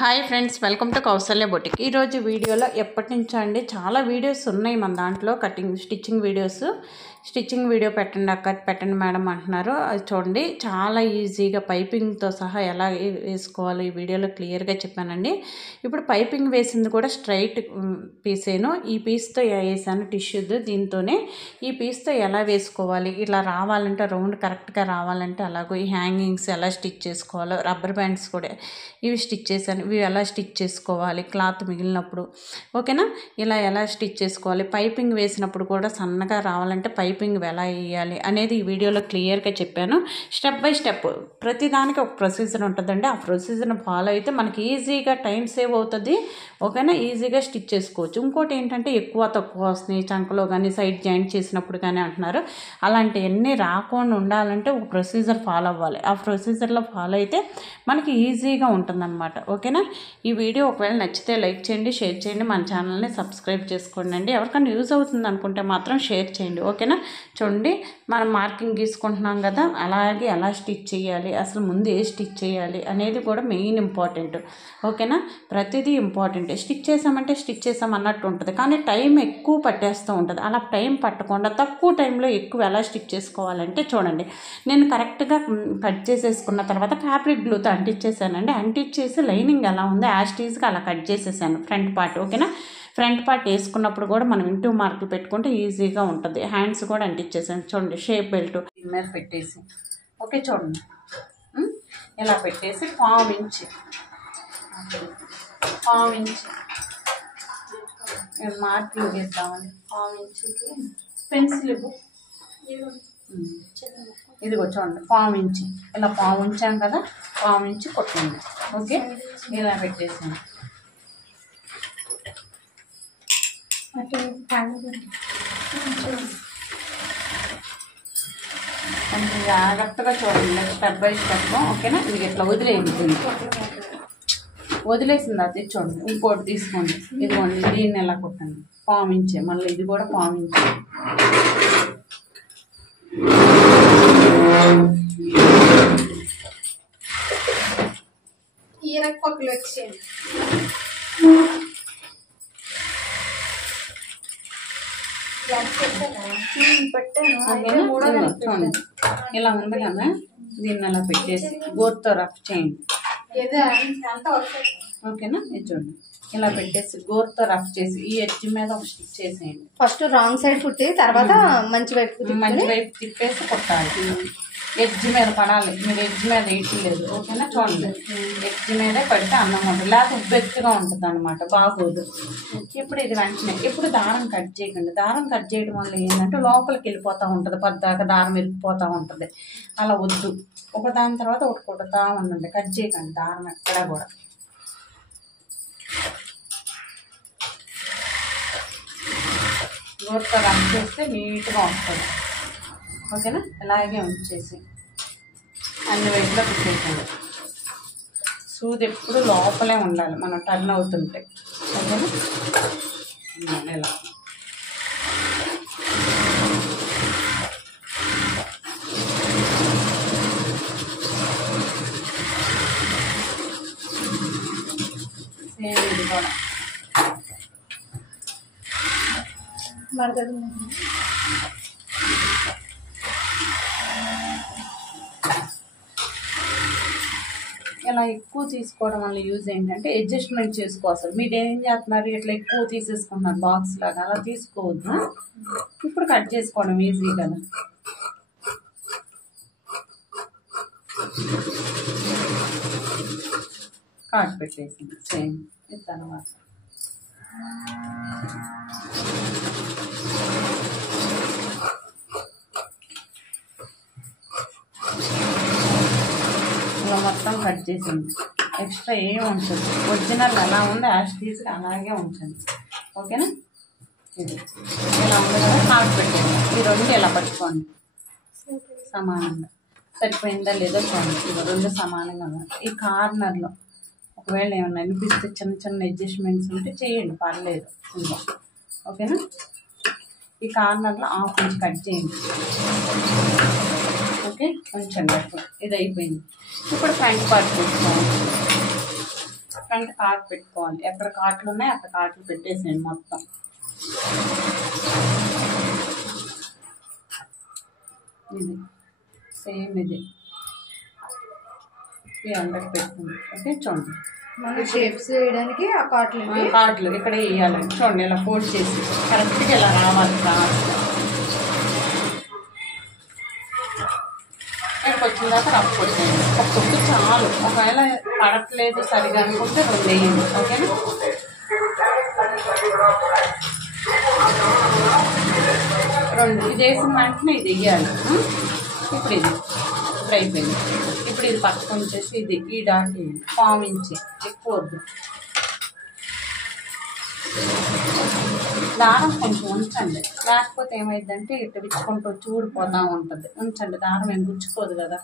Hi friends, welcome to Kausalya boutique. ఈరోజు వీడియోలో ఎప్పటి నుంచో అండి చాలా వీడియోస్ ఉన్నాయి మన దాంట్లో. స్టిచ్చింగ్ వీడియో పెట్టండి అక్క, పెట్టండి మేడం అంటున్నారు. అది చూడండి, చాలా ఈజీగా పైపింగ్తో సహా ఎలా వేసుకోవాలో ఈ వీడియోలో క్లియర్గా చెప్పానండి. ఇప్పుడు పైపింగ్ వేసింది కూడా స్ట్రైట్ పీసేను, ఈ పీస్తో వేసాను టిష్యూది. దీంతోనే ఈ పీస్తో ఎలా వేసుకోవాలి, ఇలా రావాలంటే రౌండ్ కరెక్ట్గా రావాలంటే అలాగో ఈ హ్యాంగింగ్స్ ఎలా స్టిచ్ చేసుకోవాలో, రబ్బర్ బ్యాండ్స్ కూడా ఇవి స్టిచ్ చేశాను, ఇవి ఎలా స్టిచ్ చేసుకోవాలి క్లాత్ మిగిలినప్పుడు, ఓకేనా. ఇలా ఎలా స్టిచ్ చేసుకోవాలి, పైపింగ్ వేసినప్పుడు కూడా సన్నగా రావాలంటే పైపింగ్ ఎలా వేయాలి అనేది ఈ వీడియోలో క్లియర్గా చెప్పాను. స్టెప్ బై స్టెప్ ప్రతిదానికి ఒక ప్రొసీజర్ ఉంటుందండి. ఆ ప్రొసీజర్ని ఫాలో అయితే మనకి ఈజీగా టైం సేవ్ అవుతుంది, ఓకేనా. ఈజీగా స్టిచ్ చేసుకోవచ్చు. ఇంకోటి ఏంటంటే ఎక్కువ తక్కువ వస్తున్నాయి చంకలో కానీ సైడ్ జాయింట్ చేసినప్పుడు కానీ అంటున్నారు. అలాంటివన్నీ రాకుండా ఉండాలంటే ఒక ప్రొసీజర్ ఫాలో అవ్వాలి. ఆ ప్రొసీజర్లో ఫాలో అయితే మనకి ఈజీగా ఉంటుందన్నమాట, ఓకేనా. ఈ వీడియో ఒకవేళ నచ్చితే లైక్ చేయండి, షేర్ చేయండి, మన ఛానల్ని సబ్స్క్రైబ్ చేసుకోండి. ఎవరికైనా యూజ్ అవుతుంది అనుకుంటే మాత్రం షేర్ చేయండి, ఓకేనా. చూడండి, మనం మార్కింగ్ గీసుకుంటున్నాం కదా, అలాగే ఎలా స్టిచ్ చేయాలి, అసలు ముందు ఏ స్టిచ్ చేయాలి అనేది కూడా మెయిన్ ఇంపార్టెంట్, ఓకేనా. ప్రతిదీ ఇంపార్టెంట్. స్టిచ్ చేసామంటే స్టిచ్ చేసాం అన్నట్టు ఉంటుంది, కానీ టైం ఎక్కువ పట్టేస్తూ ఉంటుంది. అలా టైం పట్టకుండా తక్కువ టైంలో ఎక్కువ ఎలా స్టిచ్ చేసుకోవాలంటే చూడండి, నేను కరెక్ట్గా కట్ చేసేసుకున్న తర్వాత ఫ్యాబ్రిక్ గ్లూతో అంటించేసానండి. అంటించేసి లైనింగ్ ఎలా ఉందో యాస్టీజ్గా అలా కట్ చేసేసాను ఫ్రంట్ పార్ట్, ఓకేనా. ఫ్రంట్ పార్ట్ వేసుకున్నప్పుడు కూడా మనం ఇంటూ మార్కులు పెట్టుకుంటే ఈజీగా ఉంటుంది. హ్యాండ్స్ కూడా అంటించేసాను. చూడండి, షేప్ బెల్ట్ దీని మీద పెట్టేసి, ఓకే. చూడండి, ఇలా పెట్టేసి పావు ఇంచ్ మార్కులు గీద్దామని పావు ఇంచుకి పెన్సిల్ ఇదిగో చూడండి, పావు ఇంచి ఇలా పావు ఉంచాం కదా, పావు ఇంచి కొట్టండి, ఓకే. ఇలా పెట్టేసాను. కొంచెం జాగ్రత్తగా చూడండి, స్టెప్ బై స్టెప్, ఓకేనా. ఇది ఇట్లా వదిలేసింది అది చూడండి. ఇంకోటి తీసుకోండి, ఇదిగోండి, దీన్ని ఎలా కొట్టండి, పావు ఇంచే, మళ్ళీ ఇది కూడా పావు ఇంచే. పక్కలు వచ్చేయండి. చూడండి, ఇలా ఉంది కదా, దీన్ని అలా పెట్టేసి గోరుతో రఫ్ చేయండి, ఓకేనా. ఇది చూడండి, ఇలా పెట్టేసి గోరుతో రఫ్ చేసి ఈ ఎడ్జ్ మీద ఒక స్టిచ్ చేసేయండి. ఫస్ట్ రాంగ్ సైడ్ కుట్టి తర్వాత మంచి వైపు తిప్పేసి కొట్టాలి. ఎడ్జ్ మీద పడాలి, మీరు ఎడ్జ్ మీద వేయట్లేదు, ఓకేనా. చూడండి, ఎడ్జ్ మీదే పడితే అన్నం ఉంటుంది, లేకపోతే ఉబ్బెత్తుగా ఉంటుంది అనమాట, బాగోదు. ఇప్పుడు ఇది వెంటనే ఇప్పుడు దారం కట్ చేయకండి. దారం కట్ చేయడం వల్ల ఏంటంటే లోపలికి వెళ్ళిపోతూ ఉంటుంది, పద్దాక దారం వెళ్ళిపోతూ ఉంటుంది. అలా వద్దు, ఒక దాని తర్వాత ఒకటి కొడుతూ ఉండండి, కట్ చేయకండి దారం ఎక్కడా కూడా. గోరుతో రన్ చేస్తే నీట్గా వస్తుంది, ఓకేనా. ఇలాగే ఉంచేసి అన్ని వైపులో పెట్టేసాడు. సూది ఎప్పుడు లోపలే ఉండాలి మనం టర్న్ అవుతుంటే, ఓకేనా. ఇలా సేమ్ ఇది కూడా ఇలా ఎక్కువ తీసుకోవడం వల్ల యూజ్ ఏంటంటే అడ్జస్ట్మెంట్ చేసుకోవాలి. మీరు ఏం చేస్తున్నారు, ఇట్లా ఎక్కువ తీసేసుకుంటున్నారు బాక్స్ లాగా, అలా తీసుకోవద్దు. ఇప్పుడు కట్ చేసుకోవడం ఈజీ కదా. కాట్ పెట్టేసింది సేమ్ ఇది తర్వాత. ఇలా మొత్తం కట్ చేసింది, ఎక్స్ట్రా ఏం ఉంచదు. ఒరిజినల్ ఎలా ఉందో యాస్టీజ్గా అలాగే ఉంచండి, ఓకేనా. ఇది ఇలా ఉంది కదా, కాట్ పెట్టండి. ఈ రెండు ఇలా పట్టుకోండి సమానంగా, సరిపోయిందా లేదో చూడండి. ఇవి రెండు సమానంగా ఉన్నాయి. ఈ కార్నర్లో ఒకవేళ ఏమన్నా అనిపిస్తే చిన్న చిన్న అడ్జస్ట్మెంట్స్ ఉంటే చేయండి, పర్లేదు, ఇంకా, ఓకేనా. ఈ కార్నర్లో హాఫ్ ఇంచ్ కట్ చేయండి, ఓకే. కొంచెం ఇది అయిపోయింది. ఇప్పుడు ఫ్రంట్ పార్ట్ తీసుకోవాలి. పక్కన కాటు పెట్టుకోవాలి. ఎక్కడ కాట్లు ఉన్నాయో అక్కడ కాట్లు పెట్టేసేయండి మొత్తం. ఇది సేమ్ ఇది అందరికి పెట్టుకుంది. ఓకే చూడండి, మన షేప్స్ వేయడానికి ఆ కాట్లు ఇక్కడ వేయాలండి. చూడండి ఇలా ఫోల్డ్ చేసి కరెక్ట్గా ఇలా రావాలి. ఇక్కడికి వచ్చిన దాకా రఫ్ కొట్టేయండి. ఒక కొట్టు చాలు. ఒకవేళ పడట్లేదు సరిగా అనుకుంటే 2 వేయండి. ఓకేనా? ఇది వేసిన వెంటనే ఇది వేయాలి. ఇప్పుడు అయిపోయింది. ఇప్పుడు ఇది పక్కన వచ్చేసి ఇది ఈ డాట్ పావు ఇంచి ఎక్కువ వద్దు. దారం కొంచెం ఉంచండి, లేకపోతే ఏమైందంటే ఇట్లా విచ్చుకుంటూ చూడిపోతూ ఉంటుంది. ఉంచండి, దారం ఏం గుచ్చుకోదు కదా.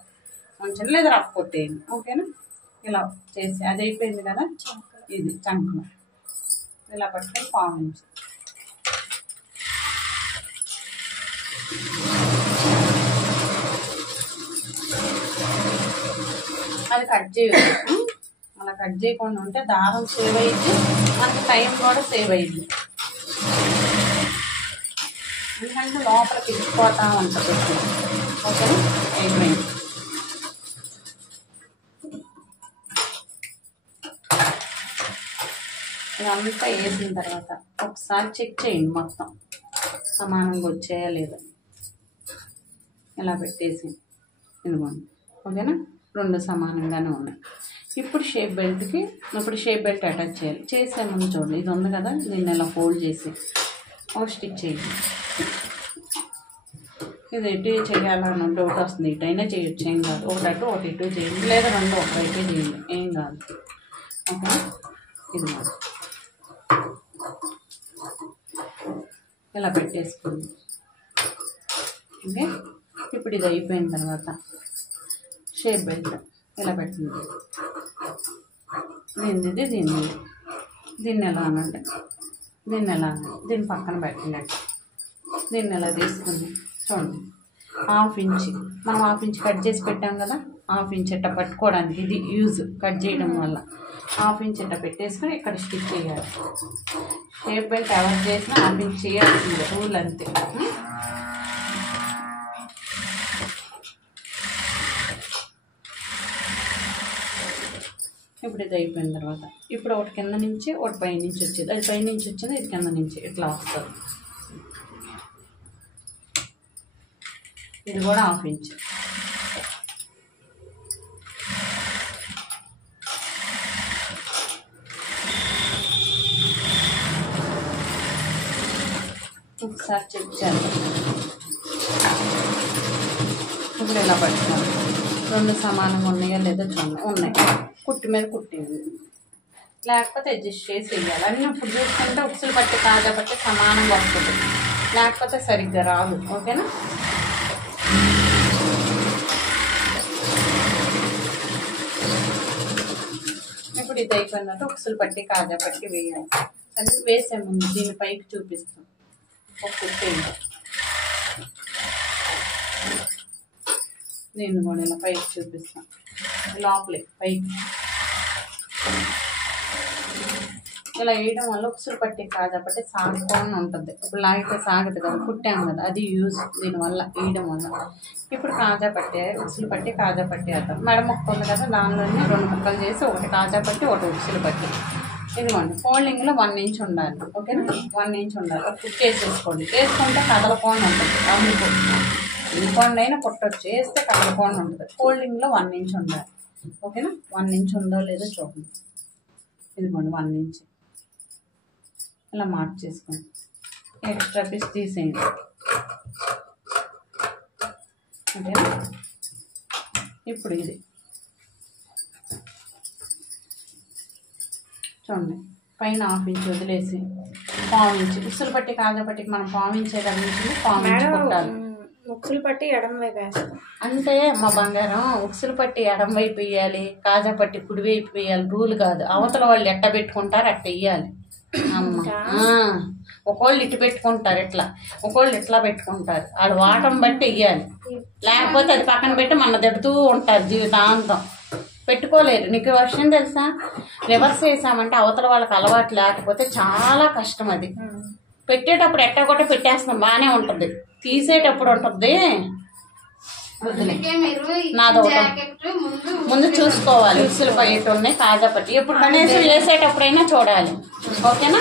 ఉంచండి, లేదా రఫ్ కొట్టేయండి. ఓకేనా? ఇలా చేసి అది అయిపోయింది కదా. ఇది చంకన ఇలా పట్టుకొని పావు ఇంచి అది కట్ చేయొద్దు. అలా కట్ చేయకుండా ఉంటే దారం సేవ్ అయ్యింది, మనకి టైం కూడా సేవ్ అయ్యింది. ఎందుకంటే లోపల తిరిగిపోతూ ఉంటుంది. ఓకేనా? అయిపోయింది. ఇదంతా వేసిన తర్వాత ఒకసారి చెక్ చేయండి మొత్తం సమానంగా వచ్చాయా లేదా. ఇలా పెట్టేసి ఇదిగోండి. ఓకేనా? 2 సమానంగానే ఉన్నాయి. ఇప్పుడు షేప్ బెల్ట్ అటాచ్ చేయాలి. చేసే ముందు చూడండి, ఇది ఉంది కదా, దీన్ని ఇలా ఫోల్డ్ చేసి ఒక స్టిచ్ చేయండి. ఇది ఎటు చేయాలని డౌట్ వస్తుంది. ఇటైనా చేయొచ్చు, ఏం కాదు. ఒకటి ఇటు చేయండి, లేదా 2 ఒకటైతే చేయండి, ఏం కాదు. ఓకే, ఇది ఇలా పెట్టేసుకోండి. ఓకే, ఇప్పుడు ఇది అయిపోయిన తర్వాత షేప్ బెల్ట్ ఇలా పెట్టండి. దీన్ని ఎలా అనండి, దీన్ని పక్కన పెట్టండి. దీన్ని ఎలా తీసుకుంది చూడండి. 1/2 ఇంచ్ మనం 1/2 ఇంచ్ కట్ చేసి పెట్టాం కదా, 1/2 ఇంచ్ ఇట్ట పట్టుకోవడానికి ఇది యూజ్ కట్ చేయడం వల్ల. 1/2 ఇంచ్ ఇట్ట పెట్టేసుకొని ఇక్కడ స్టిచ్ చేయాలి. షేప్ బెల్ట్ ఎవరు చేసినా 1/2 ఇంచ్ చేయాల్సిందే, రూల్ అంతే. ఇప్పుడు ఇది అయిపోయిన తర్వాత ఇప్పుడు ఒకటి కింద నుంచి ఒకటి పై నుంచి వచ్చేది, అది పై నుంచి వచ్చింది, ఇది కింద నుంచి ఇట్లా వస్తుంది. ఇది కూడా 1/2 ఇంచ్. ఒకసారి చెక్ చేయాలి. ఇప్పుడు ఇలా పట్టుకోండి. 2 సమానంగా ఉన్నాయా లేదా చూడండి. ఉన్నాయి, కుట్టి మీద కుట్టింది, లేకపోతే అడ్జస్ట్ చేసి వేయాలి. అన్నీ ఇప్పుడు చూసుకుంటే ఉక్సులు పట్టి కాజా పట్టి సమానంగా వస్తుంది, లేకపోతే సరిగ్గా రాదు. ఓకేనా? ఇప్పుడు ఇది అయిపోయిన తర్వాత ఉక్సులు పట్టి కాజా పట్టి వేయాలి. అది వేసే ముందు దీని పైకి చూపిస్తాం. ఒక కుట్టేయండి, నేను కూడా ఇలా పైకి చూపిస్తాను. లోపలే పైకి ఇలా వేయడం వల్ల ఉక్సులు పట్టి కాజా పట్టి సాగుకొని ఉంటుంది. ఇప్పుడు లాగితే సాగదు కదా, కుట్టాము కదా, అది యూజ్ దీనివల్ల వేయడం వల్ల. ఇప్పుడు కాజా పట్టి ఉక్సులు పట్టి కాజా పట్టి వేద్దాం. మెడ ముక్క ఉంది కదా, దానిలోనే 2 ముక్కలు చేసి ఒకటి కాజా పట్టి ఒకటి ఉక్సులు పట్టి. ఇదిగోండి, ఫోల్డింగ్లో 1 ఇంచ్ ఉండాలి. ఓకేనా? 1 ఇంచ్ ఉండాలి. ఒక కుట్ వేసేసుకోండి. వేసుకుంటే కదలకొని ఉంటుంది. అందుకు ఇంకొండ అయినా కుట్టొచ్చు, వేస్తే కదలకొని ఉంటుంది. ఫోల్డింగ్లో 1 ఇంచ్ ఉండాలి. ఓకేనా? 1 ఇంచ్ ఉందో లేదో చూడండి. ఇదిగోండి 1 ఇంచ్ ఇలా మార్క్ చేసుకోండి. ఎక్స్ట్రా పీస్ తీసేయండి. ఓకేనా? ఇప్పుడు ఇది చూడండి, పైన 1/2 ఇంచ్ వదిలేసి 1/4 ఇంచ్ ఉక్సులు పట్టి కాజా పట్టికి మనం 1/4 ఇంచ్ నుంచి 1/4 ఇంచ్ కొట్టాలి. ఉక్సులు పట్టి ఎడం వైపు వేస్తాం అంటే మా బంగారం, ఉక్సులు పట్టి ఎడం వైపు వేయాలి, కాజా పట్టి కుడి వైపు వేయాలి రూల్ కాదు. అవతల వాళ్ళు ఎట్ట పెట్టుకుంటారు అట్ట వేయాలి. అమ్మ ఒకళ్ళు ఇటు పెట్టుకుంటారు, ఇట్లా ఒకళ్ళు ఇట్లా పెట్టుకుంటారు. వాడు వాటం బట్టి వేయాలి, లేకపోతే అది పక్కన పెట్టి మన దెబ్బతూ ఉంటారు జీవితాంతం. పెట్టుకోలేరు. నీకు విషయం తెలుసా, రివర్స్ వేసామంటే అవతల వాళ్ళకి అలవాటు లేకపోతే చాలా కష్టం. అది పెట్టేటప్పుడు ఎట్టగొట్ట పెట్టేస్తాం బాగానే ఉంటుంది, తీసేటప్పుడు ఉంటుంది ముందు చూసుకోవాలి. ఉసులు బయట ఉన్నాయి కాజా పట్టి ఎప్పుడు కనీసం వేసేటప్పుడైనా చూడాలి. ఓకేనా?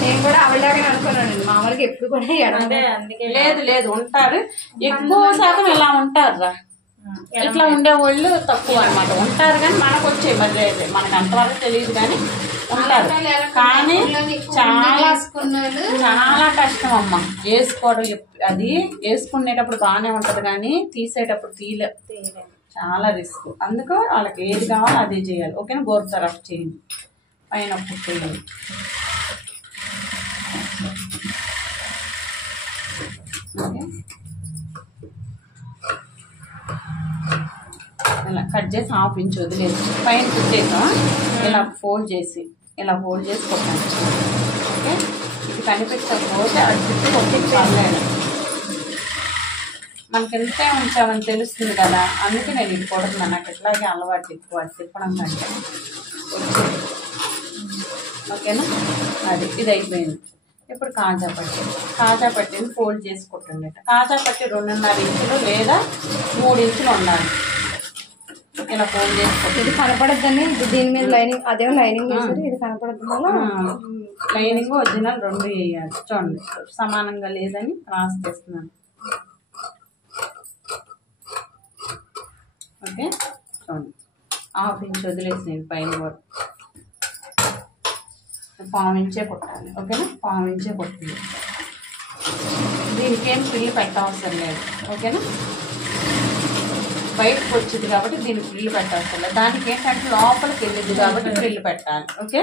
నేను కూడా అవలాగే అనుకున్నానండి, మామూలుగా ఎప్పుడు కూడా లేదు లేదు ఉంటారు, ఎక్కువ శాతం ఇలా ఉంటారు రా. ఇట్లా ఉండేవాళ్ళు తక్కువ అనమాట, ఉంటారు కానీ మనకు వచ్చే మరి మనకు అంతవరకు తెలియదు కానీ ఉంటారు. కానీ చాలా చాలా కష్టం అమ్మ వేసుకోవడం. అది వేసుకునేటప్పుడు బాగానే ఉంటది కానీ తీసేటప్పుడు చాలా రిస్క్. అందుకు వాళ్ళకి ఏది కావాలో అదే చేయాలి. ఓకేనా? గోరుతో రఫ్ చేయండి, పైన పుట్టేయాలి. ఓకే, ఇలా కట్ చేసి హాఫ్ ఇంచ్ వదిలేసి పైన కుట్టేసాం. ఇలా ఫోల్డ్ చేసి కొట్టాను. ఓకే, ఇది కనిపించకపోతే అది చుట్టూ కొట్టించాలి. మనకి ఎంతే ఉంచామని తెలుస్తుంది కదా, అందుకే నేను ఇది కొడుతున్నాను. నాకు ఎట్లాగే అలవాటు ఎక్కువ అది తిప్పడం కంటే. ఓకేనా? అది ఇది అయిపోయింది. ఇప్పుడు కాజా పట్టిని ఫోల్డ్ చేసి కొట్టండి. కాజా పట్టి 2.5 ఇంచులు లేదా 3 ఇంచులు ఉండాలి. ఇలా ఫోల్డ్ చేసి ఇది కనపడద్దని దీని మీద లైనింగ్, అదే లైనింగ్ వేసారు, ఇది కనపడద్దు వల్ల లైనింగ్ ఒరిజినల్ 2 వేయాలి. చూడండి సమానంగా లేదని క్రాస్ చేస్తున్నాను. ఓకే, చూడండి హాఫ్ ఇంచ్ వదిలేసి నేను పైన కూడా 1/4 ఇంచే కొట్టాలి. ఓకేనా? 1/4 ఇంచే కొట్టింది. దీనికి ఏం పిల్లి పెట్టవసరం లేదు. ఓకేనా? బయటకు వచ్చింది కాబట్టి దీనికి ఫ్రిల్లు పెట్టవసరం లేదు. దానికి ఏంటంటే లోపలికి వెళ్ళింది కాబట్టి ఫ్రిల్లు పెట్టాలి. ఓకే,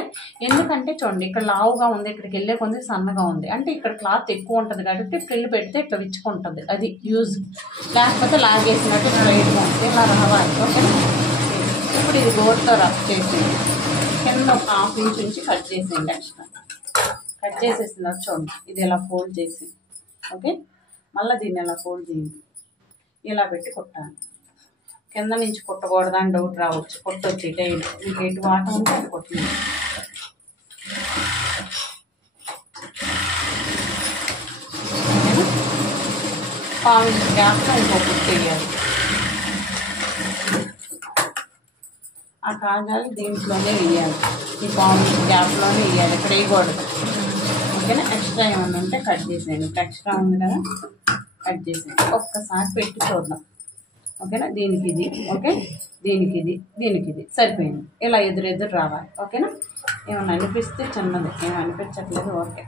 ఎందుకంటే చూడండి ఇక్కడ లావుగా ఉంది, ఇక్కడికి వెళ్ళే కొంచెం సన్నగా ఉంది అంటే ఇక్కడ క్లాత్ ఎక్కువ ఉంటుంది కాబట్టి ఫ్రిల్లు పెడితే ఇట్లా విచ్చుకుంటుంది. అది యూజ్, లేకపోతే లాగేసినట్టు స్ట్రైట్గా ఉంటుంది, ఇలా రావాలి. ఓకేనా? ఇప్పుడు ఇది గోరుతో రఫ్ చేసి కింద ఒక హాఫ్ ఇంచ్ నుంచి కట్ చేసేయండి. ఎక్స్ట్రా కట్ చేసేసింది. చూడండి ఇది ఇలా ఫోల్డ్ చేసి, ఓకే, మళ్ళీ దీన్ని ఇలా ఫోల్డ్ చేయండి. ఇలా పెట్టి కొట్టాలి. కింద నుంచి కుట్టకూడదు అని డౌట్ రావచ్చు, కొట్టొచ్చు డైలీ మీకు ఎటు వాట ఉంటే అది కొట్టింది. పావు గ్యాప్లో ఇంకో కుట్టు వేయాలి. ఆ కాజాలు దీంట్లోనే వేయాలి, ఈ పావు గ్యాప్లోనే వేయాలి, ఇక్కడ వేయకూడదు. ఓకేనా? ఎక్స్ట్రా ఏమన్నా ఉంటే కట్ చేసేయండి. ఎక్స్ట్రా ఉంది కదా, కట్ చేసేయండి. ఒక్కసారి పెట్టి చూద్దాం. ఓకేనా? దీనికి ఇది, ఓకే, దీనికి ఇది సరిపోయింది. ఇలా ఎదురు రావాలి. ఓకేనా? ఏమన్నా అనిపిస్తే చిన్నది, ఏమి అనిపించట్లేదు. ఓకే,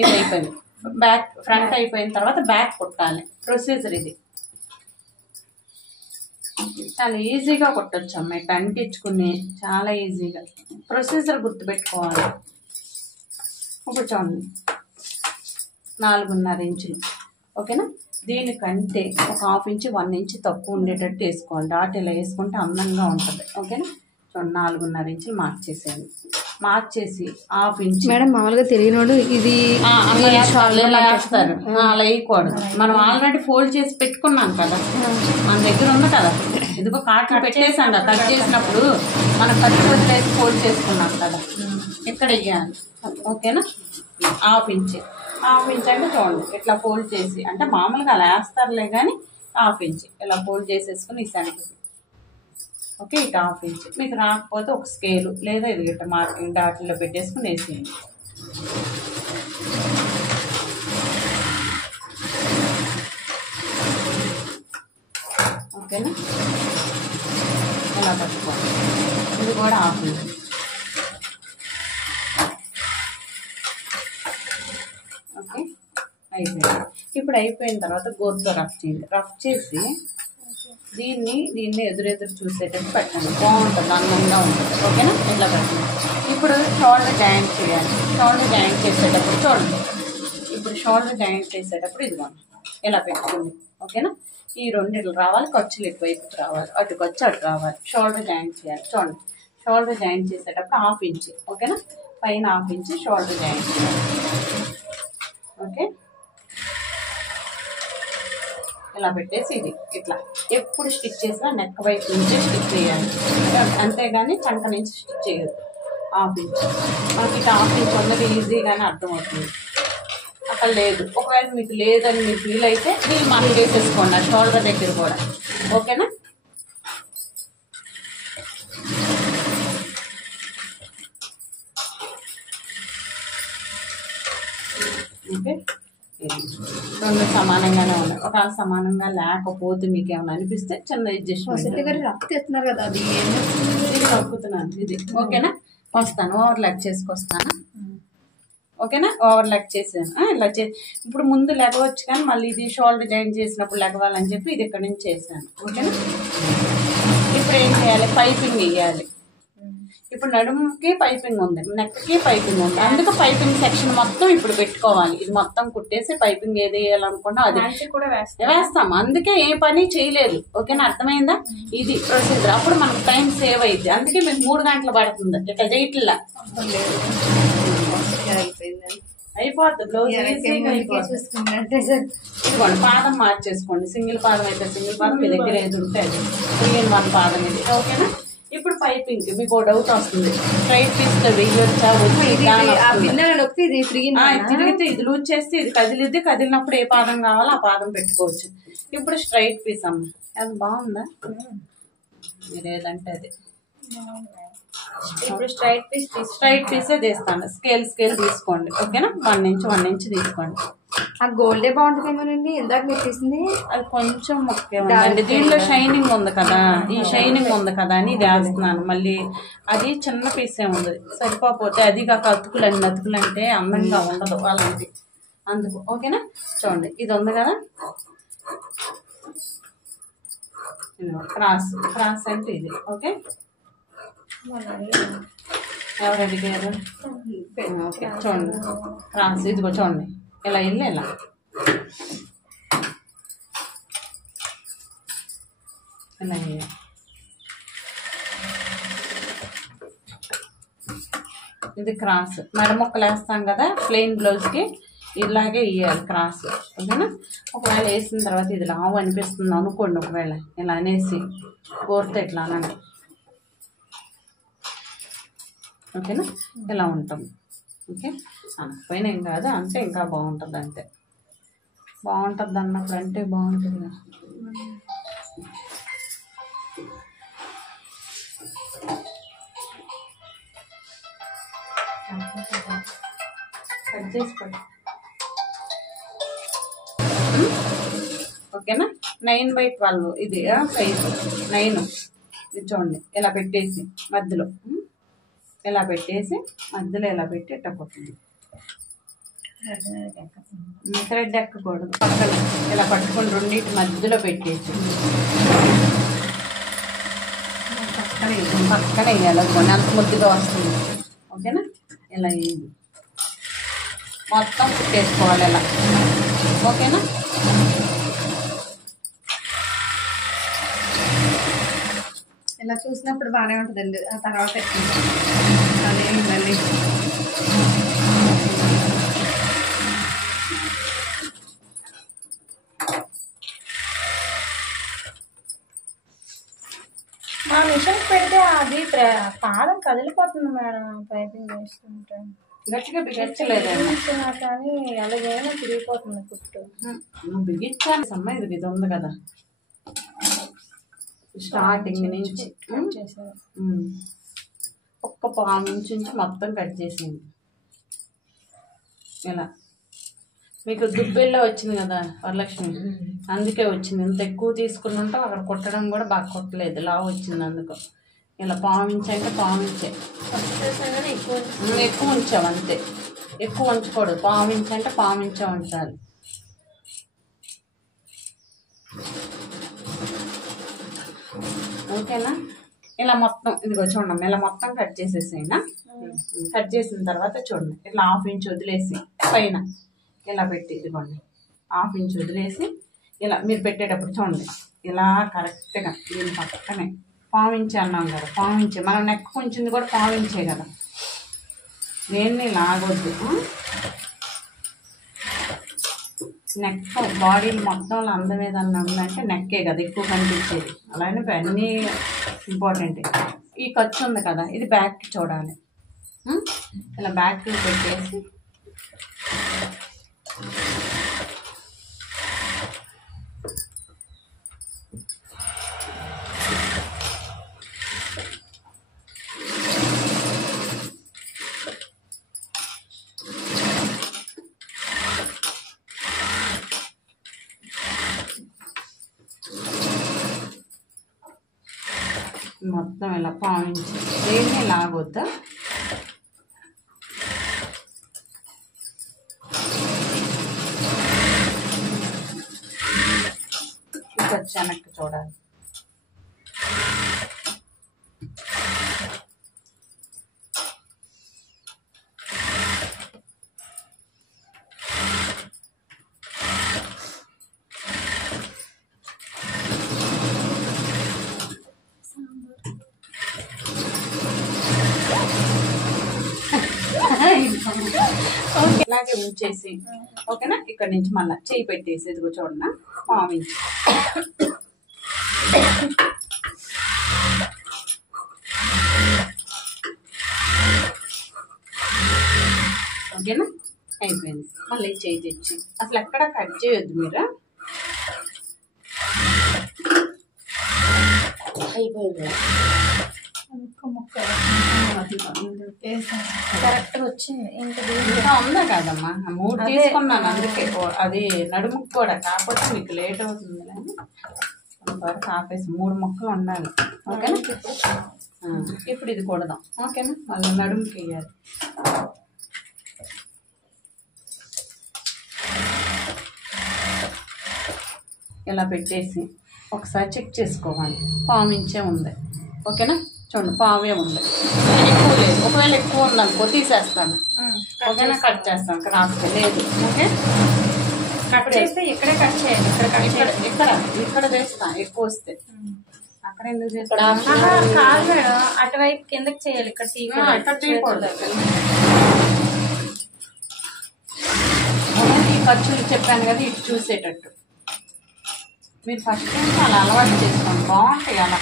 ఇది అయిపోయింది. బ్యాక్ ఫ్రంట్ అయిపోయిన తర్వాత బ్యాక్ కుట్టాలి. ప్రొసీజర్ ఇది చాలా ఈజీగా కొట్టచ్చు అమ్మాయి, అంటించుకుని చాలా ఈజీగా. ప్రొసీజర్ గుర్తుపెట్టుకోవాలి. ఇప్పుడు చూడండి 4.5 ఇంచులు. ఓకేనా? దీనికంటే ఒక హాఫ్ ఇంచ్ 1 ఇంచ్ తక్కువ ఉండేటట్టు వేసుకోవాలి. డాట్ ఇలా వేసుకుంటే అందంగా ఉంటుంది. ఓకేనా? చూడండి 4.5 ఇంచులు మార్క్ చేసేయండి. మార్క్ చేసి హాఫ్ ఇంచ్. మేడం మామూలుగా తెలియనోడు ఇది ఇలా వేస్తారు, అలా వేయకూడదు. మనం ఆల్రెడీ ఫోల్డ్ చేసి పెట్టుకున్నాం కదా, మన దగ్గర ఉంది కదా, ఇదిగో కాట్లు పెట్టేసాం కదా, కట్ చేసినప్పుడు మనం కట్ వదిలేసి ఫోల్డ్ చేసుకున్నాం కదా, ఇక్కడ వేయాలి. ఓకేనా? హాఫ్ ఇంచ్ అంటే చూడండి ఇట్లా ఫోల్డ్ చేసి, అంటే మామూలుగా అలా వేస్తారులే కానీ హాఫ్ ఇంచ్ ఇలా ఫోల్డ్ చేసేసుకుని ఈ సెంటర్. ఓకే, ఇటు హాఫ్ ఇంచ్. మీకు రాకపోతే ఒక స్కేలు లేదా ఇది ఇట్లా మార్కింగ్ డాట్లో పెట్టేసుకుని వేసేయండి. ఓకేనా? ఇలా పట్టుకోండి. ఇది కూడా హాఫ్ ఇంచ్. ఓకే, అయిపోయింది. ఇప్పుడు అయిపోయిన తర్వాత గోరుతో రఫ్ చేయండి. రఫ్ చేసి దీన్ని ఎదురు చూసేటట్టు పెట్టండి. బాగుంటుంది, అందంగా ఉంటుంది. ఓకేనా? ఇట్లా పెట్టండి. ఇప్పుడు షోల్డర్ జాయింట్ చేయాలి. షోల్డర్ జాయింట్ చేసేటప్పుడు చూడండి, ఇప్పుడు షోల్డర్ జాయింట్ చేసేటప్పుడు ఇదిగోండి ఇలా పెట్టుకుంది. ఓకేనా? ఈ రెండు ఇట్లా రావాలి, ఖర్చులు ఇటువైపుకి రావాలి, అటు ఖర్చు అటు రావాలి. షోల్డర్ జాయింట్ చేయాలి. చూడండి షోల్డర్ జాయింట్ చేసేటప్పుడు హాఫ్ ఇంచ్. ఓకేనా? పైన హాఫ్ ఇంచ్ షోల్డర్ జాయింట్ చేయాలి. ఓకే, ఇలా పెట్టేసి ఇది ఇట్లా ఎప్పుడు స్టిచ్ చేసినా నెక్ వైపు నుంచే స్టిచ్ చేయాలి, అంతేగాని చంక నుంచి స్టిచ్ చేయొద్దు. హాఫ్ ఇంచ్ మనకి ఇట్లా హాఫ్ ఇంచ్ ఉన్నది ఈజీగానే అర్థమవుతుంది. అక్కడ లేదు, ఒకవేళ మీకు లేదని మీరు ఫీల్ అయితే మీరు మనం వేసేసుకోండి ఆ షోల్డర్ దగ్గర కూడా. ఓకేనా? ఓకే, రెండు సమానంగానే ఉన్నాయి. ఒకవేళ సమానంగా లేకపోతే మీకు ఏమైనా అనిపిస్తే చిన్న అడ్జస్ట్మెంట్ తీస్తున్నారు కదా, అది నొక్కుతున్నాను ఇది. ఓకేనా? వస్తాను, ఓవర్ లాక్ చేసుకొస్తాను. ఓకేనా? ఓవర్ లాక్ చేసాను. ఇలా ఇప్పుడు ముందు లెగవచ్చు, కానీ మళ్ళీ ఇది షోల్డర్ జాయిన్ చేసినప్పుడు లెగవాలని చెప్పి ఇది ఇక్కడ నుంచి చేశాను. ఓకేనా? ఇప్పుడు ఏం చేయాలి? పైపింగ్ వేయాలి. ఇప్పుడు నడుముకి పైపింగ్ ఉంది, నెక్కి పైపింగ్ ఉంది, అందుకు పైపింగ్ సెక్షన్ మొత్తం ఇప్పుడు పెట్టుకోవాలి. ఇది మొత్తం కుట్టేసి పైపింగ్ ఏది వేయాలనుకున్నా అది కూడా వేస్తాం, అందుకే ఏ పని చేయలేదు. ఓకేనా? అర్థమైందా? ఇది ప్రొసీజర్. అప్పుడు మనకు టైం సేవ్ అయింది, అందుకే మీకు 3 గంటలు పడుతుంది. ఇట్లా చేయట్లా అయిపోద్ది. బ్లౌజ్ చూసుకోండి, పాదం మార్చేసుకోండి. సింగిల్ పాదం అయితే సింగిల్ పాదం, మీ దగ్గర ఏది ఉంటే అది 3-in-1 పాదం ఇది. ఓకేనా? ఇప్పుడు పైపింగ్ మీకు డౌట్ వస్తుంది, స్ట్రైట్ పీస్ తో వెయ్యొచ్చా? తిరిగితే ఇది లూజ్ చేస్తే ఇది కదిలిద్ది, కదిలినప్పుడు ఏ పాదం కావాలో ఆ పాదం పెట్టుకోవచ్చు. ఇప్పుడు స్ట్రైట్ పీస్ అమ్మ, అది బాగుందా? మీరు ఏదంటే అది. ఇప్పుడు స్ట్రైట్ పీసే తీస్తాను. స్కేల్ తీసుకోండి. ఓకేనా? 1 ఇంచ్ తీసుకోండి. ఆ గోల్డే బాగుంటుందేమోనండి, ఇందాక మీరు తీసింది అది కొంచెం ముఖ్యమండి. దీనిలో షైనింగ్ ఉంది కదా, ఈ షైనింగ్ ఉంది కదా అని ఇది వేస్తున్నాను. మళ్ళీ అది చిన్న పీసే ఉంది, సరిపోతే అది కాక అతుకులు అంటే అందంగా ఉండదు అలాంటి, అందుకు. ఓకేనా? చూడండి, ఇది ఉంది కదా క్రాస్ అంటే ఇది. ఓకే, ఎవరు అడిగారు? ఓకే, చూడండి క్రాస్ ఇదిగో చూడండి, ఇలా వెళ్ళి ఇలా ఇది క్రాస్. మెడముక్కలు వేస్తాం కదా ప్లెయిన్ బ్లౌజ్కి, ఇలాగే వేయాలి క్రాస్. ఓకేనా? ఒకవేళ వేసిన తర్వాత ఇది లావు అనిపిస్తుంది అనుకోండి, ఒకవేళ ఇలా అనేసి కోరితే ఇట్లా అనండి. ఓకేనా? ఇలా ఉంటుంది. ఓకే, అనకపోయినా ఏం కాదు, అంటే ఇంకా బాగుంటుంది, అంతే. బాగుంటుంది అన్నప్పుడు అంటే బాగుంటుంది. కట్ చేసుకోండి. ఓకేనా? 9/12 ఇది సైజు 9. ఇది చూడండి, ఇలా పెట్టేసి మధ్యలో ఇలా పెట్టేసి మధ్యలో ఇలా పెట్టి ఇట్టకపోతుంది. థ్రెడ్ ఎక్కకూడదు, పక్కన ఇలా పట్టుకొని రెండింటి మధ్యలో పెట్టేసి పక్కన వేయాలి. అంత ముద్దుగా వస్తుంది. ఓకేనా? ఇలా వేయాలి, మొత్తం కుట్టేసుకోవాలి ఇలా. ఓకేనా? ఇలా చూసినప్పుడు బాగానే ఉంటుందండి, ఆ తర్వాత అదే మళ్ళీ మా మిషన్ పెడితే అది పాదం కదిలిపోతుంది మేడం, పైపింగ్ వేస్తుంటే గట్టిగా బిగించలేదండి, కానీ అలాగైనా తిరిగిపోతుంది కుట్టు. నువ్వు బిగించాలి సమ్మ. ఇది ఉంది కదా స్టార్టింగ్ నుంచి ఒక్క 1/2 ఇంచ్ నుంచి మొత్తం కట్ చేసింది. ఇలా మీకు దుబ్బెల్లో వచ్చింది కదా వరలక్ష్మి, అందుకే వచ్చింది. ఇంత ఎక్కువ తీసుకుని ఉంటే అక్కడ కుట్టడం కూడా బాగా కుట్టలేదు, లావు వచ్చింది. అందుకు ఇలా 1/2 ఇంచ్ అంటే 1/2 ఇంచే ఎక్కువ ఉంచాం, అంతే. ఎక్కువ ఉంచకూడదు, 1/2 ఇంచ్ అంటే 1/2 ఇంచే ఉంచాలి. ఓకేనా? ఇలా మొత్తం ఇదిగో చూడండి, ఇలా మొత్తం కట్ చేసేసేనా. కట్ చేసిన తర్వాత చూడండి, ఇట్లా 1/2 ఇంచ్ వదిలేసి పైన ఇలా పెట్టి, ఇదిగోండి 1/2 ఇంచ్ వదిలేసి ఇలా మీరు పెట్టేటప్పుడు చూడండి, ఇలా కరెక్ట్గా దీని పక్కనే 1/2 ఇంచ్ అన్నాం కదా, 1/2 ఇంచే. మనం నెక్ ఉంచింది కూడా 1/2 ఇంచే కదా, దేన్ని లాగొద్దు. నెక్ బాడీ మొత్తం అందం ఏదన్నా ఉందంటే నెక్కే కదా ఎక్కువ కనిపించేది. అలానే అన్నీ ఇంపార్టెంట్. ఈ ఖర్చు ఉంది కదా, ఇది బ్యాక్కి చూడాలి. ఇలా బ్యాక్కి పెట్టేసి మొత్తం ఇలా పావించి దేన్ని లాగొద్దా. ఖర్చు వెనక్కి చూడాలి. ఓకే, ఇలాగే ఉంచేసి ఓకేనా. ఇక్కడ నుంచి మళ్ళీ చేయి పెట్టేసి ఇదిగో చూడనా పావించి ఓకేనా. అయిపోయింది. మళ్ళీ చేయి తెచ్చి అసలు ఎక్కడ కట్ చేయొద్దు మీరు. అయిపోయింది. కరెక్ట్ వచ్చింది. ఇంకా ఉందా కదమ్మా, 3 తీసుకున్నాను అందుకే. అది నడుముకు కూడా కాకపోతే మీకు లేట్ అవుతుంది అని వరకు ఆపేసి 3 ముక్కలు ఉండాలి. ఓకేనా. ఇప్పుడు ఇది కొడదాం. ఓకేనా. మళ్ళీ నడుముకి వేయాలి. ఇలా పెట్టేసి ఒకసారి చెక్ చేసుకోవాలి. పావించే ఉంది. ఓకేనా. చూడండి పావే ఉంది, ఎక్కువ లేదు. ఒకవేళ ఎక్కువ ఉందనుకో తీసేస్తాను. ఓకేనా. కట్ చేస్తాను క్రాస్ లేదు. ఓకే. కట్ చేస్తే ఇక్కడే కట్ చేయాలి. ఇక్కడ వేస్తాను ఎక్కువ వస్తే. అక్కడ ఎందుకు చేస్తాను? కాదు మేడం, అటువైపు కిందకి చేయాలి. ఇక్కడ తీయకూడదు. ఈ ఖర్చులు చెప్పాను కదా, ఇటు చూసేటట్టు మీరు ఫస్ట్ నుంచి అలా అలవాటు చేసుకోండి. బాగుంటాయి అలా.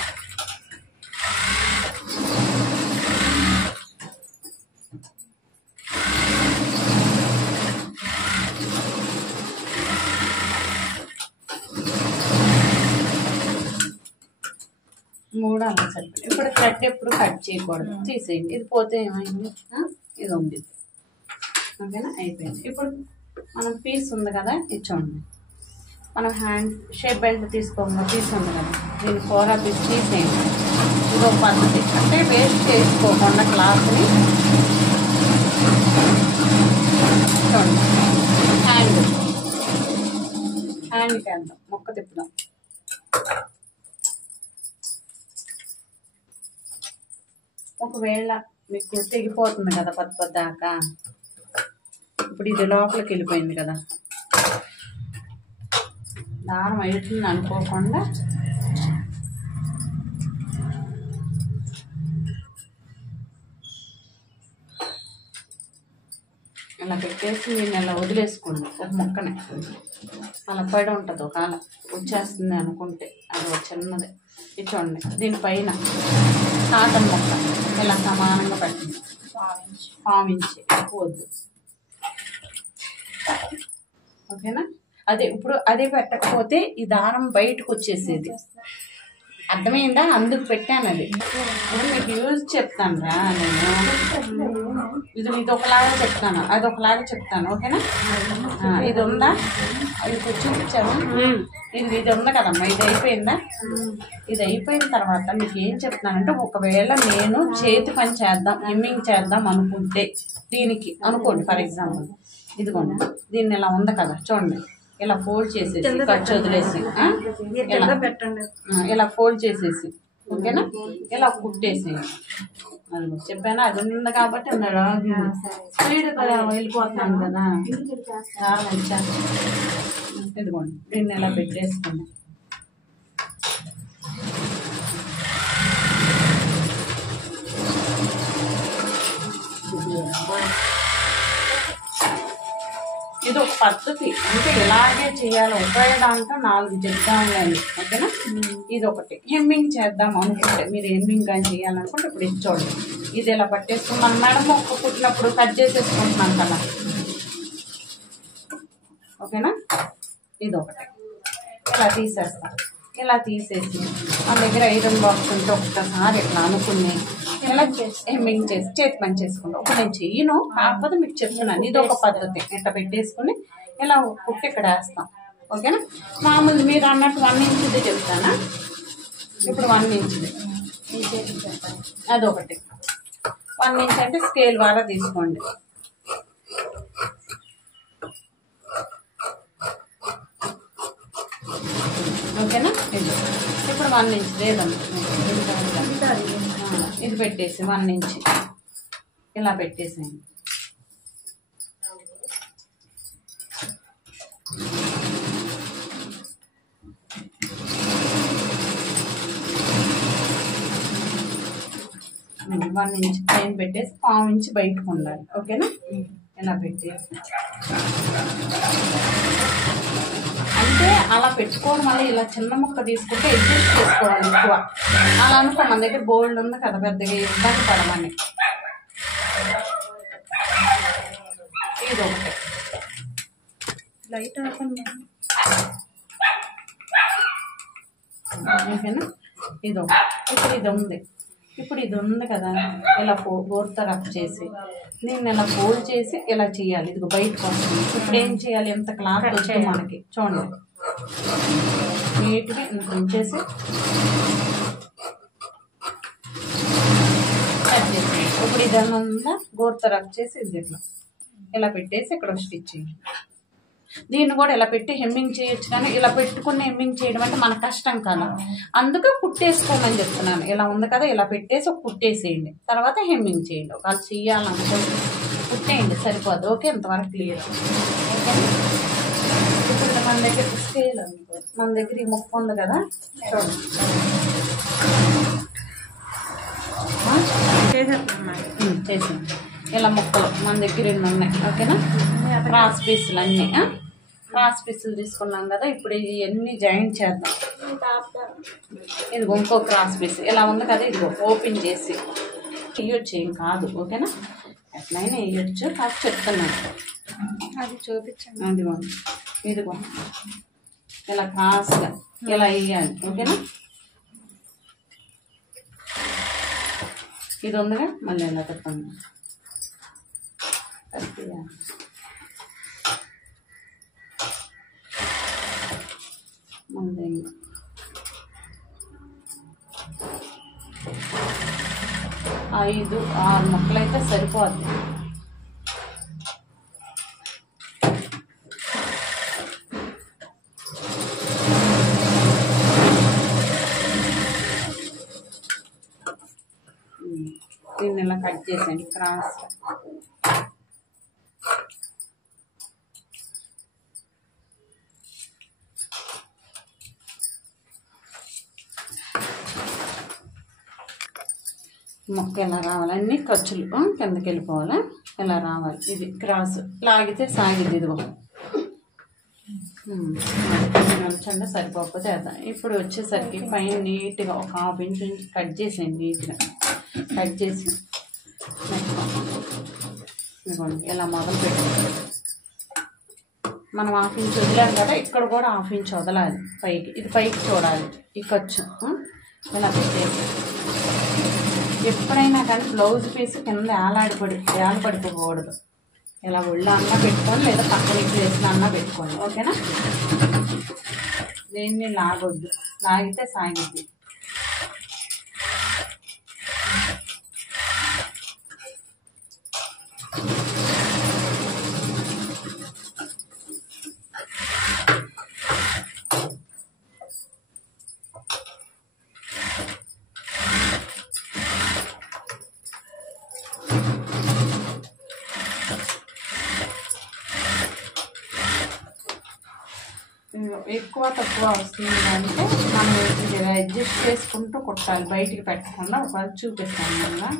మూడు అలా సరిపోయి. ఇప్పుడు థ్రెడ్ ఎప్పుడు కట్ చేయకూడదు, తీసేయండి. ఇది పోతే ఏమైంది, ఇది ఉంది. ఓకేనా. అయిపోయింది. ఇప్పుడు మనం పీస్ ఉంది కదా, ఇది చూడండి. మనం హ్యాండ్ షేప్ బెల్ట్ తీసుకోకుండా పీస్ ఉంది కదా, దీన్ని 4 పీస్ తీసేయండి. ఇదో పద్ధతి. అంటే వేస్ట్ చేసుకోకుండా క్లాత్ని చూడండి. హ్యాండ్కి వేద్దాం, మొక్క తిప్పుదాం. ఒకవేళ మీకు తెగిపోతుంది కదా పొద్దాకా, ఇప్పుడు ఇది లోపలికి వెళ్ళిపోయింది కదా, దారం అవుతుంది అనుకోకుండా ఇలా పెట్టేసి నేను ఇలా వదిలేసుకోండి. ఒక ముక్కనే అలా పడి ఉంటుంది. ఒకవేళ వచ్చేస్తుంది అనుకుంటే అది ఒక చిన్నది. ఇది చూడండి. దీనిపైన కాటన్ ముక్క ఇలా సమానంగా పెట్టండి. పావించి ఎక్కువ వద్దు. ఓకేనా. అదే ఇప్పుడు అదే పెట్టకపోతే ఈ దారం బయటకు వచ్చేసేది. అర్థమైందా? అందుకు పెట్టాను. అది ఇప్పుడు మీకు యూజ్ చెప్తాను రా నేను. ఇది ఒకలాగా చెప్తాను, అది ఒకలాగా చెప్తాను. ఓకేనా. ఇది ఉందా, ఇది చూపించాను. ఇది ఉంది కదమ్మా, ఇది అయిపోయిందా? ఇది అయిపోయిన తర్వాత మీకు ఏం చెప్తున్నానంటే, ఒకవేళ నేను చేతి పని చేద్దాం, ఎమ్మింగ్ చేద్దాం అనుకుంటే దీనికి అనుకోండి. ఫర్ ఎగ్జాంపుల్ ఇదిగోండి, దీన్ని ఇలా ఉంది కదా, చూడండి. ఇలా ఫోల్డ్ చేసేసి ఖర్చు వదిలేసి ఇలా ఫోల్డ్ చేసేసి ఓకేనా, ఇలా కుట్టేసేయండి. అది చెప్పానా, అది ఉంది కాబట్టి స్పీడ్ వెళ్ళిపోతున్నాను కదా. ఇదిగోండి, దీన్ని ఇలా పెట్టేసుకోండి. ఇది ఒక పద్ధతి, అంటే ఇలాగే చేయాలి. ఒకే దాంట్లో 4 చేద్దాం కానీ, ఓకేనా. ఇది ఒకటి హెమ్మింగ్ చేద్దాం అనుకుంటే, మీరు హెమ్మింగ్ కానీ చేయాలనుకుంటే ఇప్పుడు ఇది చూడండి. ఇది ఇలా పట్టేసుకుని మన మెడ మొక్క కుట్టినప్పుడు కట్ చేసేసుకుంటున్నాం కదా, ఓకేనా. ఇది ఒకటి ఇలా తీసేస్తాం. ఇలా తీసేసి మన దగ్గర ఐరన్ బాక్స్ ఉంటే ఒక్కసారి ఇట్లా అనుకుని ఇలా హెమ్మింగ్ చేసి చేతి పని చేసుకుంటాం. ఒక నేను చెయ్యను, కాకపోతే మీకు చెప్తున్నాను. ఇది ఒక పద్ధతి. ఇట్లా పెట్టేసుకుని ఇలా కుట్టి ఇక్కడ వేస్తాం, ఓకేనా. మామూలు మీరు అన్నట్టు 1 ఇంచుది చెప్తానా. ఇప్పుడు 1 ఇంచుది అదొకటి. 1 ఇంచ్ అంటే స్కేల్ ద్వారా తీసుకోండి, ఓకేనా. ఇది ఇప్పుడు 1 ఇంచ్ లేదండి, ఇది పెట్టేసి 1 ఇంచ్ ఇలా పెట్టేసేయండి. వన్ ఇంచ్ పైన పెట్టేసి 1/4 ఇంచ్ బయటకు ఉండాలి, ఓకేనా. ఇలా పెట్టేసి అంటే అలా పెట్టుకోవడం వల్ల ఇలా చిన్న ముక్క తీసుకుంటే అడ్జస్ట్ చేసుకోవాలి ఎక్కువ. అలా అనుకో మన దగ్గర బోల్డ్ ఉంది కదా, పెద్దగా ఇబ్బంది పడమని. ఇది ఒకటి లైట్ ఆపండి. ఓకేనా. ఇది ఒకటి. ఇప్పుడు ఇది ఉంది కదా, ఇలా గోరుతో రఫ్ చేసి దీన్ని ఇలా ఫోల్డ్ చేసి ఇలా చేయాలి. ఇది బయటకు వస్తుంది. ఇప్పుడు ఏం చేయాలి, ఎంత క్లాత్ వస్తే మనకి చూడండి, నీట్గా ఇంత ఉంచేసి కట్ చేసి ఇప్పుడు ఇదన్నా ఉందా గోరుతో రఫ్ చేసి ఇది ఇట్లా ఇలా పెట్టేసి ఇక్కడ స్టిచ్ చేయండి. దీన్ని కూడా ఇలా పెట్టి హెమ్మింగ్ చేయొచ్చు, కానీ ఇలా పెట్టుకుని హెమ్మింగ్ చేయడం అంటే మనకు కష్టం కదా, అందుకే కుట్టేసుకోమని చెప్తున్నాను. ఇలా ఉంది కదా, ఇలా పెట్టేసి ఒక కుట్టేసేయండి, తర్వాత హెమ్మింగ్ చేయండి. ఒకవేళ చెయ్యాలనుకుంటే కుట్టేయండి, సరిపోదు. ఓకే, ఇంతవరకు క్లియర్. ఓకే, ఇప్పుడు మన దగ్గర స్కేల్ అనుకో, మన దగ్గర ఈ ముక్క ఉంది కదా, చూడండి చేసింది. ఇలా ముక్కలు మన దగ్గర 2 ఉన్నాయి, ఓకేనా. క్రాస్ పీసులు అన్నీ క్రాస్ పీసులు తీసుకున్నాం కదా. ఇప్పుడు ఇవన్నీ జాయింట్ చేద్దాం. ఇదిగో ఇంకో క్రాస్ పీస్ ఇలా ఉంది కదా, ఇదిగో ఓపెన్ చేసి వేయొచ్చు, ఏం కాదు, ఓకేనా. ఎట్లయినా వేయొచ్చు, కాదు చెప్తున్నాను. అది చూపించండి. అదిగో ఇదిగో ఇలా క్రాస్గా ఇలా వేయాలి, ఓకేనా. ఇది ఉందిగా, మళ్ళీ ఇలా చెప్పండి. ముందే 5-6 ముక్కలైతే సరిపోద్ది. దీన్ని ఇలా కట్ చేసేయండి క్రాస్. మొక్క ఎలా రావాలి, అన్ని ఖర్చులు కిందకి వెళ్ళిపోవాలి, ఇలా రావాలి. ఇది క్రాస్ లాగితే సాగిద్ది. ఇదిగో ఉంచండి, సరిపోకపోతే వేద్దాం. ఇప్పుడు వచ్చేసరికి పైన నీట్గా ఒక 1/2 ఇంచ్ కట్ చేసేయండి. నీట్గా కట్ చేసి ఇదిగోండి ఇలా మొదలు పెట్టండి. మనం 1/2 ఇంచ్ వదిలాం కదా, ఇక్కడ కూడా 1/2 ఇంచ్ వదలాలి పైకి. ఇది పైకి చూడాలి ఈ ఖర్చు. ఇలా పెట్టేసి ఎప్పుడైనా కానీ బ్లౌజ్ పీస్ కింద ఏలపడిపోకూడదు. ఇలా ఒళ్ళు అన్నా పెట్టుకోండి, లేదా పక్కన ప్లేస్లో అన్నా పెట్టుకోండి, ఓకేనా. దేన్ని లాగొద్దు, లాగితే సాగిద్ది. ఎక్కువ తక్కువ వస్తుంది అంటే మనం ఇది అడ్జస్ట్ చేసుకుంటూ కుట్టాలి, బయటికి పెట్టకుండా. ఒకవేళ చూపిస్తాను మళ్ళీ.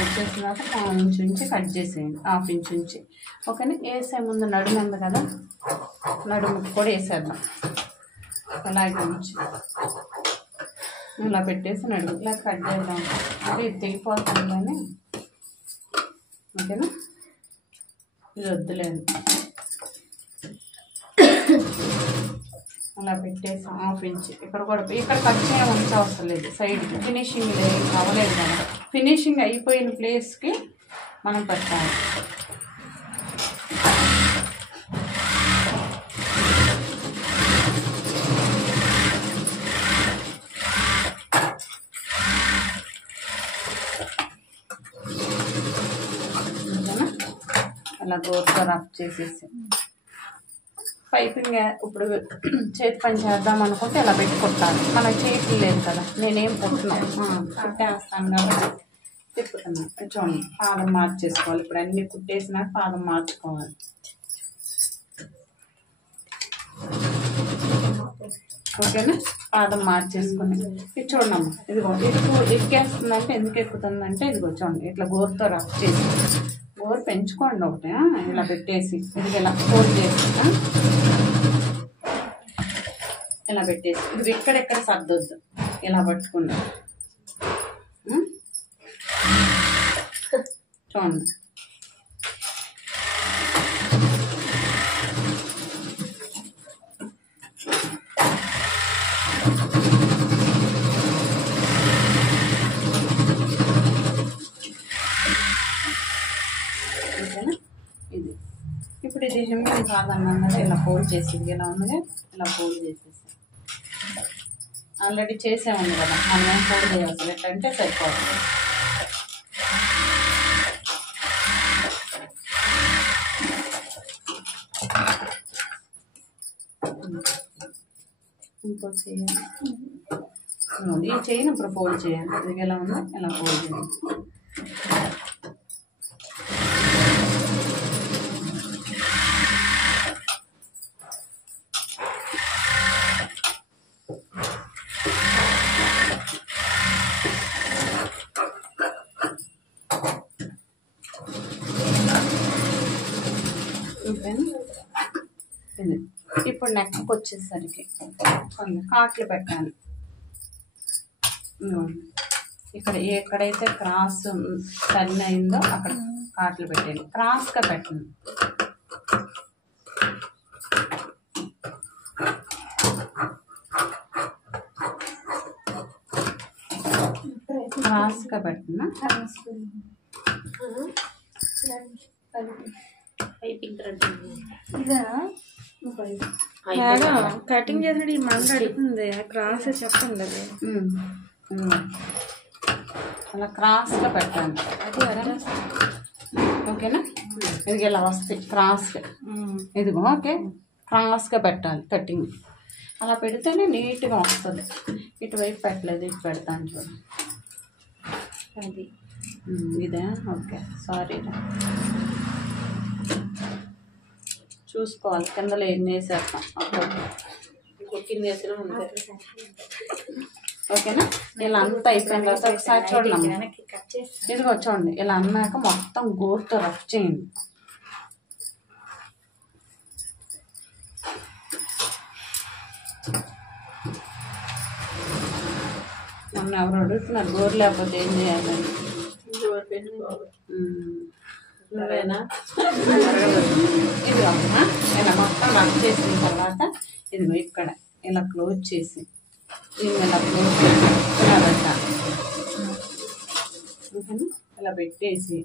కట్ చేసిన తర్వాత 1/4 ఇంచ్ నుంచి కట్ చేసేయండి, 1/2 ఇంచ్ నుంచి. ఓకేనా. వేసే ముందు నడుము ఉంది కదా, నడుము కూడా వేసేద్దాం. అలాగే ఉంచి ఇలా పెట్టేసి నడుము ఇలా కట్ చేద్దాం. అంటే ఇది తెగిపోతుంది కానీ ఓకేనా. ఇది వద్దులేదు, అలా పెట్టేసి 1/2 ఇంచ్ ఇక్కడ కూడా ఇక్కడ కట్ చేయడం అవసరం లేదు. సైడ్కి ఫినిషింగ్ అవ్వలేదు కదా, ఫినిషింగ్ అయిపోయిన ప్లేస్కి మనం పెట్టాలి. అలా గోరుతో రఫ్ చేసేసి పైపింగ్ ఇప్పుడు చేతి పని చేద్దాం అనుకుంటే ఇలా పెట్టి కుట్టాలి. మనకు చేతులు లేదు కదా, నేనేం కుట్టేస్తాను కాబట్టి తిప్పుతున్నాను. చూడండి పాదం మార్చేసుకోవాలి. ఇప్పుడు అన్నీ కుట్టేసినాక పాదం మార్చుకోవాలి. ఓకేనా. పాదం మార్చేసుకుని ఇది చూడమ్మా, ఇదిగో ఎక్కేస్తుందంటే ఎందుకు ఎక్కుతుందంటే ఇదిగో చూడండి ఇట్లా గోరుతో రఫ్ చేసి గోరు పెంచుకోండి ఒకటి ఇలా పెట్టేసి ఇది ఇలా ఫోల్డ్ చేసి ఇలా పెట్టేసి ఇది ఎక్కడెక్కడ సర్దొద్దు ఇలా పట్టుకుని చూడండి. ఇది ఇప్పుడు ఇది హెమ్మింగ్ కాదన్నాం కదా, ఇలా ఫోల్డ్ చేసింది ఇలా ఉంది, ఇలా ఫోల్డ్ చేసేసి ఆల్రెడీ చేసామండి కదా, మనం ఫోల్డ్ చేయాల్సి ఎట్లంటే సరిపోతుంది. ఇంకో చేయాలి, ఈ చైన్ ఇప్పుడు ఫోల్డ్ చేయాలి. ఇది ఎలా ఉందో ఇలా ఫోల్డ్ చేయాలి. ఇది ఇప్పుడు నెక్కి వచ్చేసరికి కొన్ని కాట్లు పెట్టాలి. ఇక్కడ ఎక్కడైతే క్రాస్ టర్న్ అయిందో అక్కడ కాట్లు పెట్టాలి. క్రాస్గా పెట్టండి. క్రాస్గా పెట్టిన కటింగ్ చేసినట్టు ఈ మంట అడుగుతుంది, క్రాస్ చెప్పండి అది. అలా క్రాస్గా పెట్టండి. ఓకేనా. ఇది ఇలా వస్తాయి క్రాస్గా, ఇదిగో ఓకే క్రాస్గా పెట్టాలి కటింగ్. అలా పెడితేనే నీట్గా వస్తుంది. ఇటువైపు పెట్టలేదు, ఇటు పెడతాను చూడండి. అది ఇదే ఓకే. సారీ చూసుకోవాలి, కిందలో ఎన్ని వేసేస్తాం అప్పుడు కింద వేసిన ఉంటే. ఓకేనా. ఇలా అంతా అయిపోయిన తర్వాత ఒకసారి చూడండి, ఇదిగో చూడండి ఇలా అన్నాక మొత్తం గోరుతో రఫ్ చేయండి. మొన్న ఎవరు అడుగుతున్నారు గోరు లేకపోతే ఏం చేయాలని. ఇది అమ్మా ఇలా మొత్తం రఫ్ చేసిన తర్వాత ఇదిగో ఇక్కడ ఇలా క్లోజ్ చేసి దీన్ని ఇలా క్లోజ్ చేసి ఇలా పెట్టాలి. ఓకేనా. ఇలా పెట్టేసి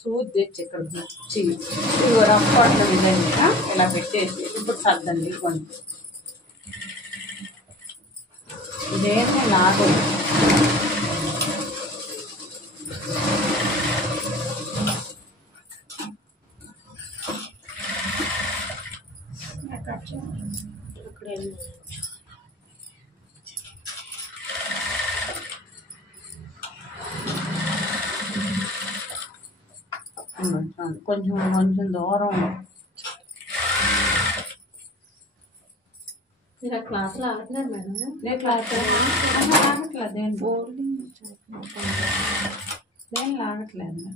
సూది తెచ్చి ఇక్కడ వచ్చి ఇదిగో రఫ్ పట్ల విధంగా ఇలా పెట్టేసి ఇప్పుడు సర్దండి. కొన్ని ఇదేమీ లాగదు. కొంచెం కొంచెం దూరం మీరు క్లాసులో ఆడుతున్నారు మేడం? క్లాస్ ఆగట్లేదు. ఏం లాగట్లేదు.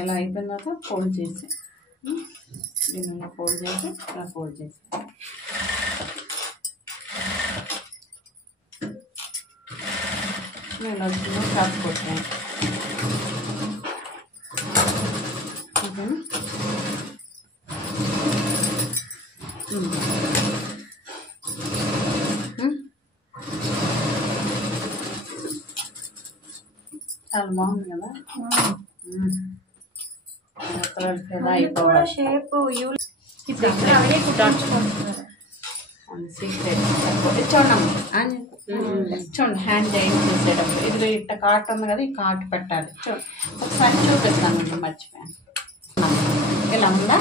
ఇలా అయిపోయిన తర్వాత ఫోల్డ్ చేసి దీన్ని ఫోల్డ్ చేసి ఇలా ఫోల్డ్ చేసి నేను వచ్చిన షాప్ కొట్టాను. ఓకేనా? చాలా బాగుంది కదా. షేప్ చూడండి హ్యాండ్ జాయిన్ చేసేటప్పుడు ఇది ఇట్ట కాట్ ఉంది కదా, ఈ కాట్ పెట్టాలి. చూడండి ఒకసారి చూపిస్తాను, మర్చిపోయాను. ఇలా ఉందా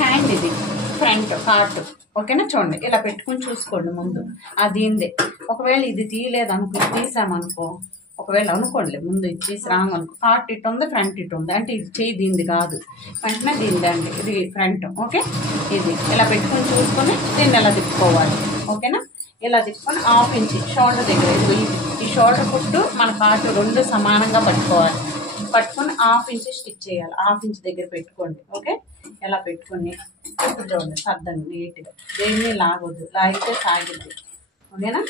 హ్యాండ్, ఇది ఫ్రంట్ కాట్. ఓకేనా? చూడండి ఇలా పెట్టుకుని చూసుకోండి ముందు అది ఇందే. ఒకవేళ ఇది తీయలేదు అనుకో, తీసామనుకో, ఒకవేళ అనుకోండి ముందు ఇచ్చేసి రాంగ్ అనుకో, కాట్ ఇటు ఉంది, ఫ్రంట్ ఇటు ఉంది అంటే ఇది చేయి దీనిది కాదు, వెంటనే దీనిది అండి, ఇది ఫ్రంట్. ఓకే, ఇది ఇలా పెట్టుకొని చూసుకొని దీన్ని ఎలా తిప్పుకోవాలి. ఓకేనా? ఇలా తిప్పుకొని హాఫ్ ఇంచ్ షోల్డర్ దగ్గర, ఇది ఈ షోల్డర్ కుట్టు మన కాటు రెండు సమానంగా పట్టుకోవాలి. పట్టుకొని హాఫ్ ఇంచ్ స్టిచ్ చేయాలి. హాఫ్ ఇంచ్ దగ్గర పెట్టుకోండి. ఓకే, ఇలా పెట్టుకొని ఇప్పుడు చూడండి సర్దండి నీట్గా, దేన్ని లాగొద్దు, లాగితే సాగిద్ది. ఓకేనా?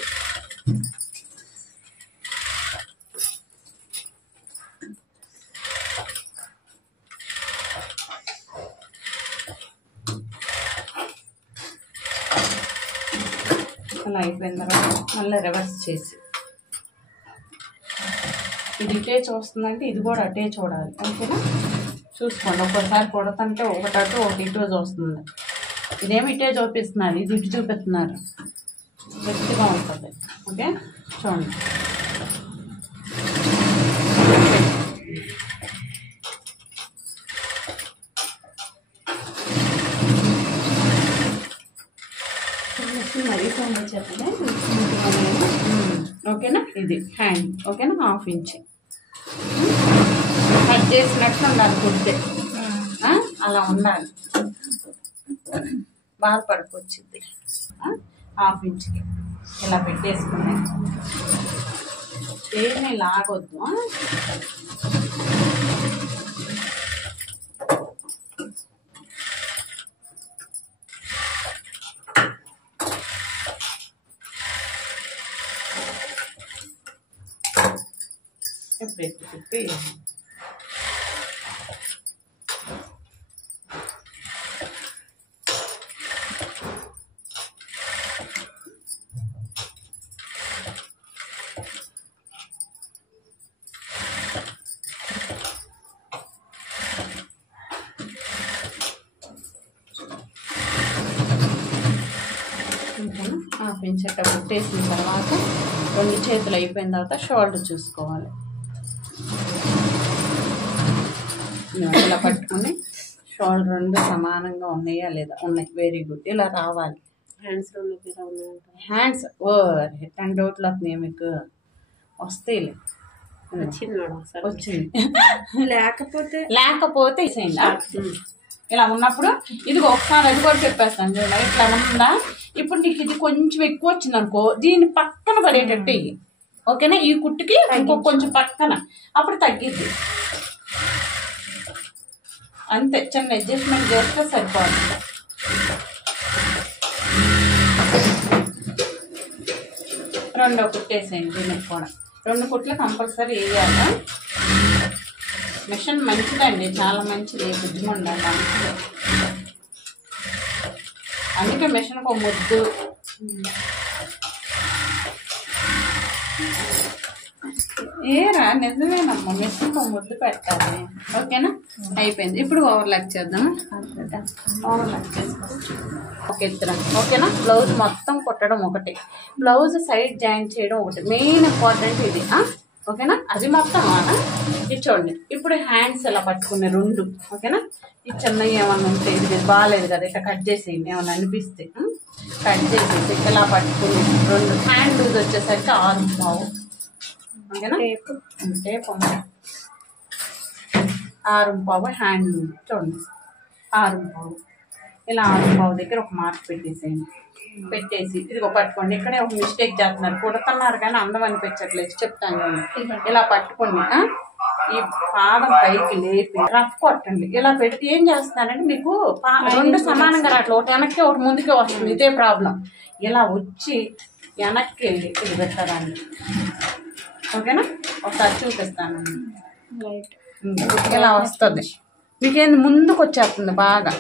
అలా అయిపోయిన తర్వాత మళ్ళీ రివర్స్ చేసి ఇది అటాచ్ వస్తుందంటే ఇది కూడా అటాచ్ చూడాలి. ఓకేనా? చూసుకోండి, ఒక్కోసారి కొడతంటే ఒకటి అటు ఒకటి ఇటు వస్తుంది. ఇదేమి ఇటే చూపిస్తున్నారు, ఇది ఇటు చూపిస్తున్నారు, గట్టిగా ఉంటుంది. ఓకే, చూడండి. మరీ సౌండ్ వచ్చేస్తుంది. ఓకేనా? ఇది హ్యాండ్. ఓకేనా? హాఫ్ ఇంచ్ కట్ చేసినట్టు ఉండాలి, కుడితే అలా ఉండాలి, బాధపడిపోవచ్చింది. హాఫ్ ఇంచ్కి ఇలా పెట్టేసుకుని ఏమీ లాగొద్దు. తిప్పి హాఫ్ ఇంచ్ అట్లా కుట్టేసిన తర్వాత రెండు చేతులు అయిపోయిన తర్వాత షోల్డర్ చూసుకోవాలి. ఇలా పట్టుకొని షోల్డర్ రెండు సమానంగా ఉన్నాయా లేదా, ఉన్నాయి, వెరీ గుడ్. ఇలా రావాలి. హ్యాండ్స్ హ్యాండ్స్ టెన్ డౌట్లు వస్తున్నాయి మీకు, వస్తాయి. వచ్చింది లేకపోతే ఇసేయండి. ఇలా ఉన్నప్పుడు ఇదిగో ఒకసారి అది కూడా చెప్పేస్తాను చూడ, ఇట్లా ఉందా. ఇప్పుడు నీకు ఇది కొంచెం ఎక్కువ వచ్చింది అనుకో, దీన్ని పక్కన పడేటట్టు ఇవి. ఓకేనా? ఈ కుట్టుకి ఇంకో కొంచెం పక్కన, అప్పుడు తగ్గిద్ది. అంతే, చిన్న అడ్జస్ట్మెంట్ చేస్తే సరిపోతుంది. రెండో కుట్టేసేయండి. దీనికి కూడా రెండు కుట్లు కంపల్సరీ వేయాలి. మిషన్ మంచిదండి, చాలా మంచిది, బుద్ధిమండాలి, మంచిది. అందుకే మిషన్కి ఒక ముద్దు ఏరా నిజమేనమ్మా మిషన్ ముద్దు పెట్టాలి. ఓకేనా, అయిపోయింది. ఇప్పుడు ఓవర్లాక్ చేద్దాము. ఓవర్లాక్ చేసుకోవచ్చు ఒక ఇద్దరం. ఓకేనా, బ్లౌజ్ మొత్తం కుట్టడం ఒకటి, బ్లౌజ్ సైడ్ జాయిన్ చేయడం ఒకటి. మెయిన్ ఇంపార్టెంట్ ఇది. ఓకేనా, అది మొత్తం ఇది చూడండి. ఇప్పుడు హ్యాండ్స్ ఇలా పట్టుకునే రెండు. ఓకేనా, ఈ చిన్నవి ఏమన్నా ఉంటే ఇది బాగాలేదు కదా, ఇట్లా కట్ చేసేయండి. ఏమన్నా అనిపిస్తే కట్ చేసేసి ఇలా పట్టుకుని రెండు. హ్యాండ్ లూజ్ వచ్చేసరికి 6.5. ఓకేనా, టేప్ 6.5 హ్యాండ్ లూజ్. చూడండి 6.5. ఇలా 6.5 దగ్గర ఒక మార్క్ పెట్టేసేయండి. పెట్టేసి ఇదిగో పట్టుకోండి. ఇక్కడే ఒక మిస్టేక్ చేస్తున్నారు, కుడుతున్నారు కానీ అందం అనిపించట్లేదు. చెప్తాను ఇలా పట్టుకోండి. ఈ పాదం పైకి లేపి రఫ్ కొట్టండి. ఇలా పెడితే ఏం చేస్తున్నారంటే మీకు రెండు సమానంగా రావట్లేదు, ఒకటి వెనక్కి ఒకటి ముందుకే వస్తుంది. ఇదే ప్రాబ్లం. ఇలా వచ్చి వెనక్కి వెళ్ళి ఇది పెట్టడానికి. ఓకేనా, ఒకసారి చూపిస్తాను. ఇలా వస్తుంది మీకేంది, ముందుకు వచ్చేస్తుంది బాగా.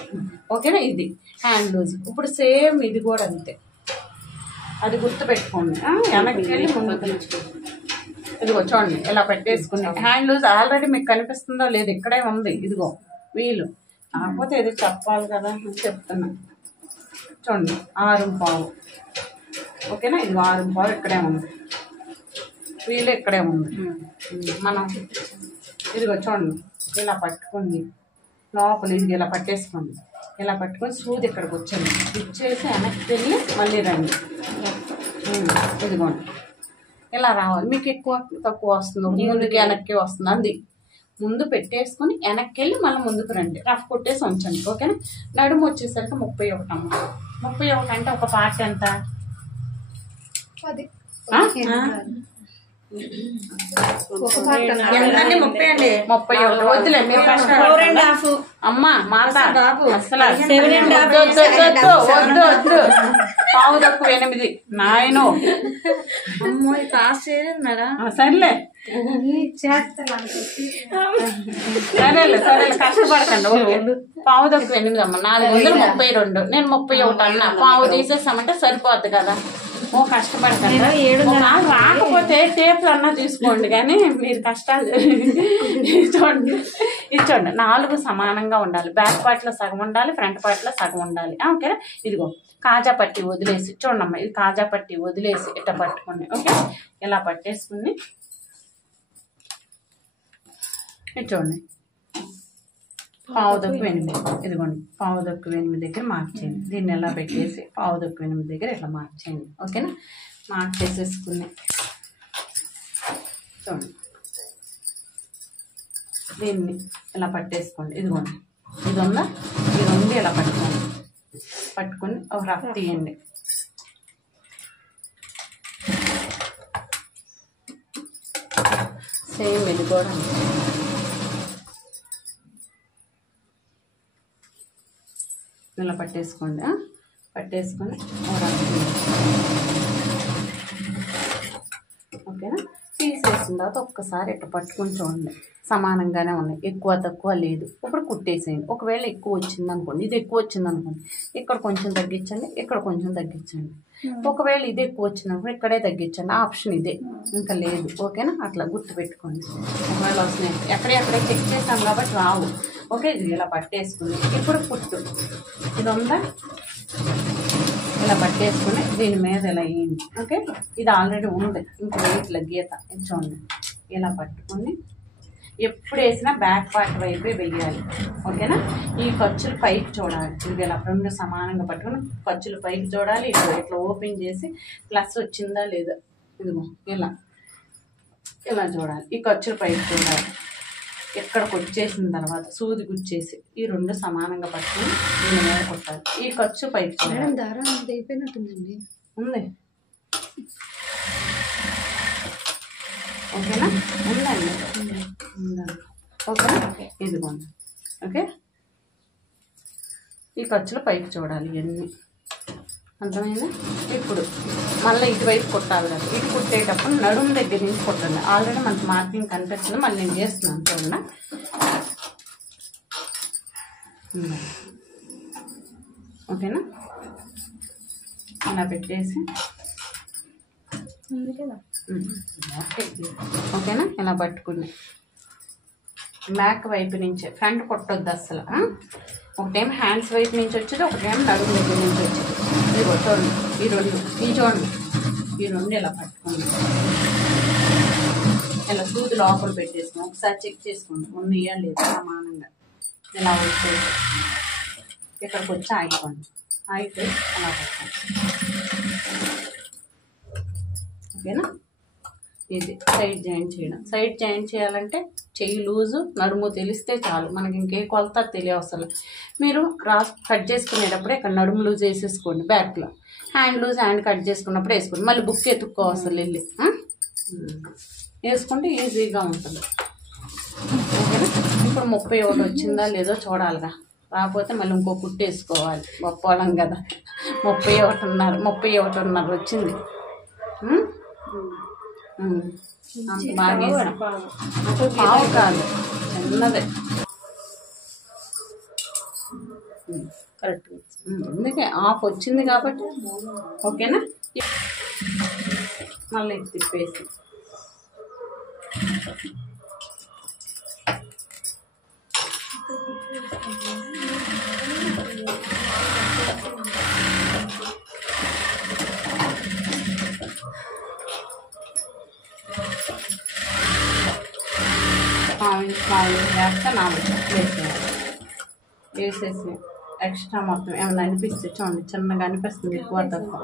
ఓకేనా, ఇది హ్యాండ్ లూజ్. ఇప్పుడు సేమ్ ఇది కూడా అంతే, అది గుర్తుపెట్టుకోండి. వెనక్కి వెళ్ళి ముందుకు. ఇదిగో చూడండి ఇలా పెట్టేసుకుని హ్యాండ్ లూజ్ ఆల్రెడీ మీకు కనిపిస్తుందో లేదు, ఇక్కడే ఉంది. ఇదిగో వీలు, కాకపోతే ఏదో చెప్పాలి కదా చెప్తున్నా. చూడండి 6.5. ఓకేనా, ఇది 6.5 ఇక్కడే ఉంది, వీలు ఇక్కడే ఉంది. మనం ఇదిగో చూడండి ఇలా పట్టుకోండి, లోపల ఇది ఇలా పట్టేసుకోండి. ఇలా పట్టుకొని సూది ఇక్కడికి వచ్చండి, ఇచ్చేసి వెనక్కి వెళ్ళి మళ్ళీ రండి. ఇదిగోండి ఇలా రావాలి. మీకు ఎక్కువ తక్కువ వస్తుంది, ముందుకి వెనక్కి వస్తుంది. అది ముందు పెట్టేసుకొని వెనక్కి వెళ్ళి మళ్ళీ ముందుకు రండి. రఫ్ కొట్టేసి ఉంచండి. ఓకేనా, నడుము వచ్చేసరికి 31 అమ్మ. 31 అంటే ఒక పార్ట్ ఎంత? ఎంతండి? 30 అండి. 31 వద్దులే మీరు ఫస్ట్ అమ్మా మాట అసలు వద్దు. 7:08 నాయను. అమ్మో కాస్ట్ చేయలేదు మేడం. సరేలే కష్టపడకండి. 7:08 అమ్మ. 432. నేను 31 అన్నా. పావు తీసేసామంటే సరిపోద్ది కదా. కష్టపడకండి. రాకపోతే టేప్లు అన్నా తీసుకోండి, కానీ మీరు కష్టాలు చూడండి. ఇది చూడండి 4 సమానంగా ఉండాలి. బ్యాక్ పార్ట్ లో సగం ఉండాలి, ఫ్రంట్ పార్ట్ లో సగం ఉండాలి. ఓకేనా, ఇదిగో కాజా పట్టి వదిలేసి చూడమ్మా, ఇది కాజా పట్టి వదిలేసి ఇట్లా పట్టుకోండి. ఓకే, ఇలా పట్టేసుకుని ఇది చూడండి 7:08. ఇదిగోండి 7:08 దగ్గర మార్చేయండి. దీన్ని ఎలా పెట్టేసి 7:08 దగ్గర ఇట్లా మార్చేయండి. ఓకేనా, మార్చేసేసుకుని చూడండి దీన్ని ఇలా పట్టేసుకోండి. ఇదిగోండి ఇది ఉందా, ఇది ఉంది. ఇలా పట్టుకోండి. పట్టుకొని ఒక రఫ్ తీయండి. సేమ్ ఇది కూడా ఇలా పట్టేసుకోండి. పట్టేసుకొని ఓకేనా, తీసేసిన తర్వాత ఒక్కసారి ఇట్లా పట్టుకొని చూడండి సమానంగానే ఉన్నాయి, ఎక్కువ తక్కువ లేదు. ఇప్పుడు కుట్టేసేయండి. ఒకవేళ ఎక్కువ వచ్చింది అనుకోండి, ఇది ఎక్కువ వచ్చింది అనుకోండి, ఇక్కడ కొంచెం తగ్గించండి, ఇక్కడ కొంచెం తగ్గించండి. ఒకవేళ ఇది ఎక్కువ వచ్చింది అనుకోండి, ఇక్కడే తగ్గించండి. ఆప్షన్ ఇదే, ఇంకా లేదు. ఓకేనా, అట్లా గుర్తుపెట్టుకోండి. ఒకవేళ వస్తున్నాయి ఎక్కడెక్కడే చెక్ చేసాం కాబట్టి రావు. ఓకే, ఇది ఇలా పట్టేసుకుని ఇప్పుడు కుట్టు ఇది ఉందా, ఇలా పట్టేసుకుని దీని మీద ఇలా వేయండి. ఓకే, ఇది ఆల్రెడీ ఉంది, ఇంకా ఇట్లా గీత చూడండి. ఇలా పట్టుకుని ఎప్పుడు వేసినా బ్యాక్ పార్ట్ వైపే వెయ్యాలి. ఓకేనా, ఈ ఖర్చులు పైకి చూడాలి. ఇది ఇలా రెండు సమానంగా పట్టుకుని ఖర్చులు పైకి చూడాలి. ఇట్లా ఓపెన్ చేసి ప్లస్ వచ్చిందా లేదా, ఇదిగో ఇలా ఇలా చూడాలి. ఈ ఖర్చులు పైకి చూడాలి. ఎక్కడికి వచ్చేసిన తర్వాత సూది గుచ్చేసి ఈ రెండు సమానంగా పట్టుకుని దీని మీద కొట్టాలి. ఈ ఖర్చు పైకి చూడాలి. దారం అయిపోయినట్టుందండి. ఉంది ఓకేనా, ఉందండి ఉందండి. ఓకేనా, ఇదిగోండి. ఓకే, ఈ ఖర్చులు పైకి చూడాలి ఇవన్నీ. అర్థమైందా? ఇప్పుడు మళ్ళీ ఇటువైపు కొట్టాలి కదా. ఇటు కుట్టేటప్పుడు నడుము దగ్గర నుంచి కొట్టండి. ఆల్రెడీ మనకు మార్కింగ్ కనిపిస్తుంది, మళ్ళీ నేను చేస్తున్నాను చూడండి. ఓకేనా, ఇలా పెట్టేసి ఓకేనా? ఇలా పట్టుకుని బ్యాక్ వైపు నుంచి ఫ్రంట్ కొట్టొద్దు అసలు. ఒకటేమో హ్యాండ్స్ వైపు నుంచి వచ్చేది, ఒకటేమో నడుము దగ్గర నుంచి వచ్చేది. ఇదిగో చూడండి, ఈ రెండు ఇలా పట్టుకోండి. ఇలా సూది లోపల పెట్టేసుకోండి. ఒకసారి చెక్ చేసుకోండి ఉన్నాయా లేదా సమానంగా. ఇలా వచ్చేసి ఇక్కడికి వచ్చి ఆగిపోండి. ఆగితే అలా పెట్టండి. ఓకేనా? ఇది సైడ్ జాయింట్ చేయడం. సైడ్ జాయింట్ చేయాలంటే చెయ్యి లూజు నడుము తెలిస్తే చాలు, మనకి ఇంకే కొలత తెలియవసరం. మీరు క్రాస్ కట్ చేసుకునేటప్పుడే ఇక్కడ నడుము లూజ్ వేసేసుకోండి. బ్యాక్లో హ్యాండ్ లూజ్ హ్యాండ్ కట్ చేసుకున్నప్పుడు వేసుకోండి. మళ్ళీ బుక్ ఎత్తుక్కోవసరం వెళ్ళి వేసుకుంటే ఈజీగా ఉంటుంది. ఓకేనా? ఇప్పుడు 31 వచ్చిందా లేదో చూడాలిగా. రాకపోతే మళ్ళీ ఇంకో కుట్టు వేసుకోవాలి. గొప్పవాళ్ళం కదా. 31.5 వచ్చింది. అంత బాగా అసలు పావు కాదు, చిన్నదే. కరెక్ట్. అందుకే ఆఫ్ వచ్చింది కాబట్టి. ఓకేనా? మళ్ళీ తిప్పేసి పావు వేస్తే 4 వేసేసి ఎక్స్ట్రా మొత్తం ఏమైనా అనిపిస్తే చూడండి, చిన్నగా అనిపిస్తుంది, ఎక్కువ తక్కువ.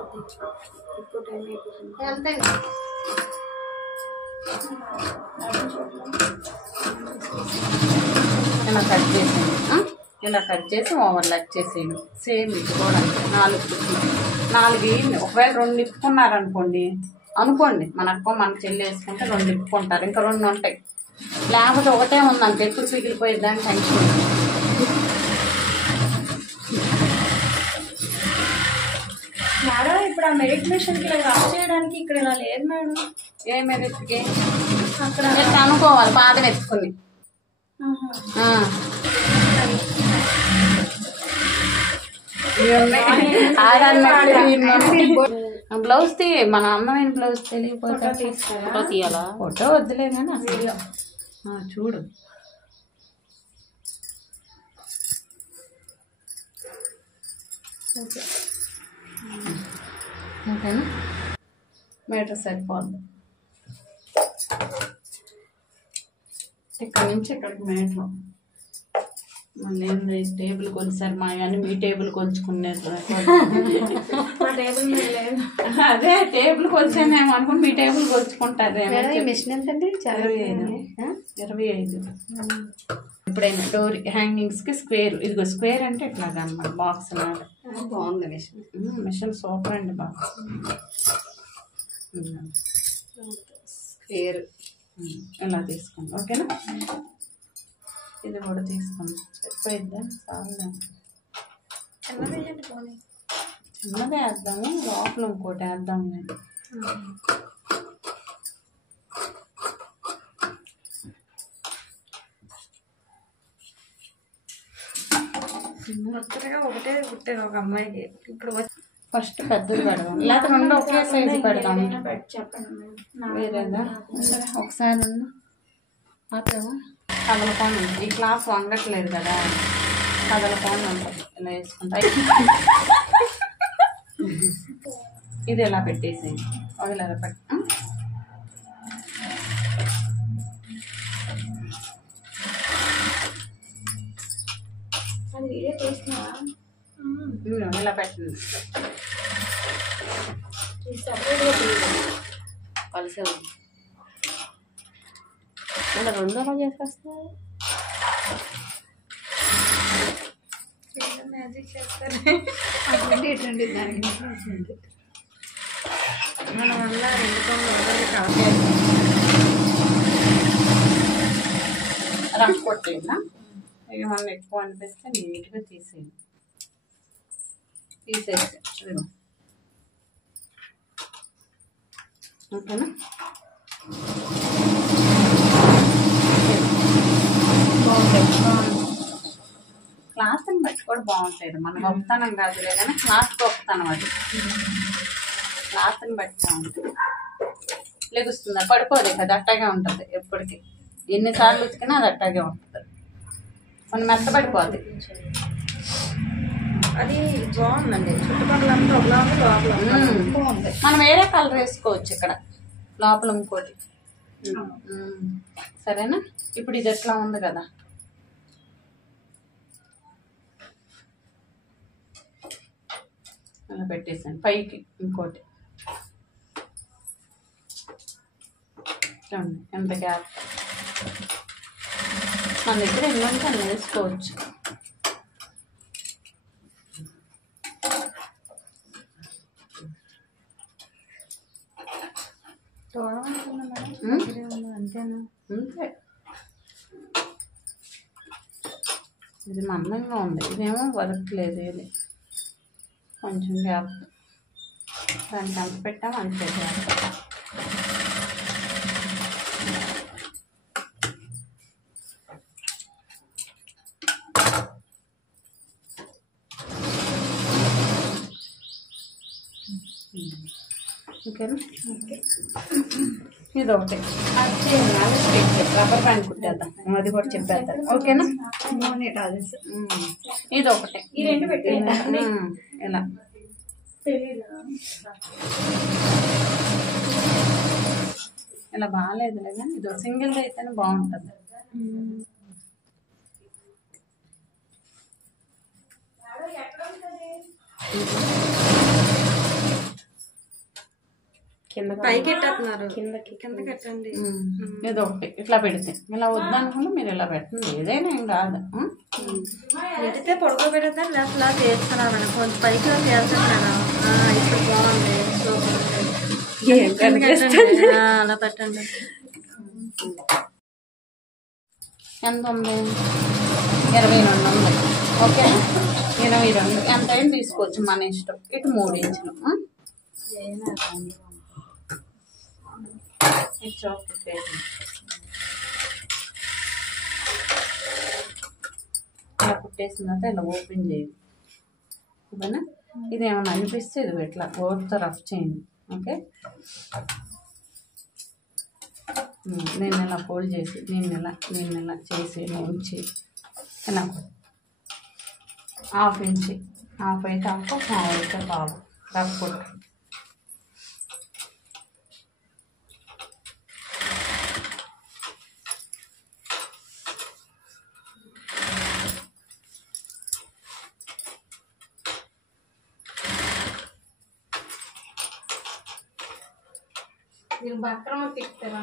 ఇలా కట్ చేసేయండి. ఇలా కట్ చేసి ఓవర్లాక్ చేసేయండి. సేమ్ ఇది కూడా 4 ఒకవేళ 2 నిప్పుకున్నారనుకోండి, మన చెల్లి వేసుకుంటే 2 నిప్పుకుంటారు, ఇంకా 2 ఉంటాయి. లేకపోతే ఒకటే ఉందంటే ఎప్పుడు పిగిలిపోయేదాన్ని టెన్షన్. మేడం ఇప్పుడు ఆ మెరిట్ మిషన్కి ఇలా రఫ్ చేయడానికి ఇక్కడ ఇలా లేదు మేడం. ఏ మెరిట్కి? అక్కడ అనుకోవాలి పాదం ఎత్తుకుని. బ్లౌజ్ తీ, మన అందమైన బ్లౌజ్ తెలియకపోతే తీయాలా? ఫోటో వద్దులే కానీ అసలు చూడు. ఓకేనా? మీటర్ సరిపోద్ది. ఇక్కడ నుంచి ఇక్కడికి మీటర్. మళ్ళీ ఏంది టేబుల్ కొలిసారు మా అని మీ టేబుల్ కొలుచుకునేది. అదే టేబుల్ కొలిసానేమో అనుకుని మీ టేబుల్ కొలుచుకుంటారు. మిషన్ ఎంతండి? 25. ఎప్పుడైనా డోర్ హ్యాంగింగ్స్కి స్క్వేర్, ఇదిగో స్క్వేర్ అంటే ఇట్లాగా అన్నమాట, బాక్స్ లాగా. బాగుంది మిషన్. మిషన్ సూపర్ అండి, బాగా స్క్వేర్. ఇలా తీసుకోండి. ఓకేనా? ఇది కూడా తీసుకోండి. సరిపోయిద్దా? చాలా చిన్నదే వేద్దాము, లోపల ఇంకోటి వేద్దాము. ఒకటే కుట్టారు ఒక అమ్మాయికి. ఇప్పుడు ఫస్ట్ పెద్దది పెడదాం, లేకపోతే 2 ఒకే సైజు పెడదాం. వేరేగా ఒకసారి కదలకొని ఉంటుంది. ఈ క్లాస్ వంగట్లేదు కదా, కదలకొని ఉంటుంది. ఇలా వేసుకుంటా. ఇది ఎలా పెట్టేసేయండి. ఇలా పెట్టి ఇలా పెట్టండి. కలిసే ఉంది. ఇలా 2 అలా చేసేస్తారు. మ్యాజిక్ చేస్తారు. మన వల్ల రంగు కొట్టేదా? ఇక మనం ఎక్కువ అనిపిస్తే నీట్గా తీసేసి ఓకేనా? క్లాత్ని బట్టి కూడా బాగుంటుంది. మన గొప్పతనం కాదులే కానీ క్లాత్ గొప్పతనం, అది క్లాత్ని బట్టి బాగుంటుంది. లెగుస్తుంది, పడిపోదు కదా, అట్టాగే ఉంటుంది ఎప్పటికీ. ఎన్నిసార్లు ఉతికినా అది అట్టాగే ఉంటుంది, మనం మెత్తపడిపోద్ది. అది బాగుందండి, చుట్టుపక్కల అంతా ఒకలా ఉంది, లోపల బాగుంది. మనం వేరే కలర్ వేసుకోవచ్చు ఇక్కడ లోపల ఇంకోటి. సరేనా? ఇప్పుడు ఇది ఎట్లా ఉంది కదా, అలా పెట్టేసాను. పైకి ఇంకోటి చూడండి ఎంత గ్యాప్. మన దగ్గర ఎన్నుంటే అన్ని వేసుకోవచ్చు. అంతేనా? అంతే, ఇది మందంగా ఉంది, ఇదేమో వర్క్ లేదు, ఇది కొంచెం గ్యాప్. దానికి అంత పెట్టాం, అంతే గ్యాప్. ఓకేనా? ఇది ఒకటి రబ్బర్ బ్యాండ్ కుట్టేద్దాం, అది కూడా చెప్పేద్దాం. ఓకేనా? ఇది ఒకటి, ఈ రెండు పెట్టేయండి. ఇలా ఇలా బాగాలేదులే, కానీ ఇది సింగిల్ అయితేనే బాగుంటుంది. పైకి ఎట్టేస్తున్నారు, కిందకి కట్టండి. ఏదో ఒకటి ఇట్లా పెడితే, ఇలా వద్దనుకుంటే మీరు ఇలా పెట్టండి, ఏదైనా ఏం కాదు. పెడితే పడుకోబెడతాను, లేకపోతే చేస్తున్నాను కొంచెం పైకి చేస్తున్నాను. ఇప్పుడు బాగుంది, అలా పెట్టండి. ఎంత ఉంది? 22 ఉంది. ఓకే, 22 ఎంత అయినా తీసుకోవచ్చు, మన ఇష్టం. ఇటు 3 ఇంచులు. ఇలా కుట్టేసిన తర్వాత ఇలా ఓపెన్ చేయండి. ఓకేనా? ఇది ఏమైనా అనిపిస్తే ఇది ఇట్లా ఓవర్తో రఫ్ చేయండి. ఓకే, నేను ఇలా ఫోల్డ్ చేసి నేను ఇలా చేసి ఉంచి ఇలా హాఫ్ ఇంచి, హాఫ్ అయితే హాఫ్, పావు అయితే పావు రఫ్ కుట్టు. మీరు బక్రం తిప్పుతారా?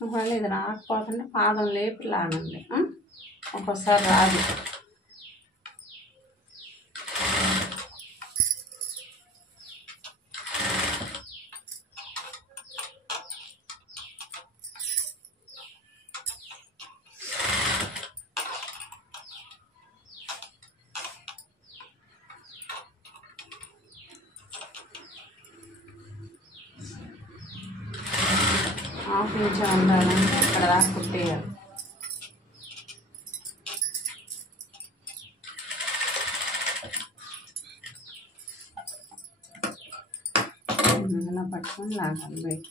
ఒకవేళ ఇది రాకపోతుంటే పాదం లేపి లాగండి. ఒక్కోసారి రాదు. హాఫ్ ఇంచ్ ఉండాలంటే ఇక్కడ దాకా కుట్టేయాలి. ఇలా పట్టుకొని లాగాలి బయట.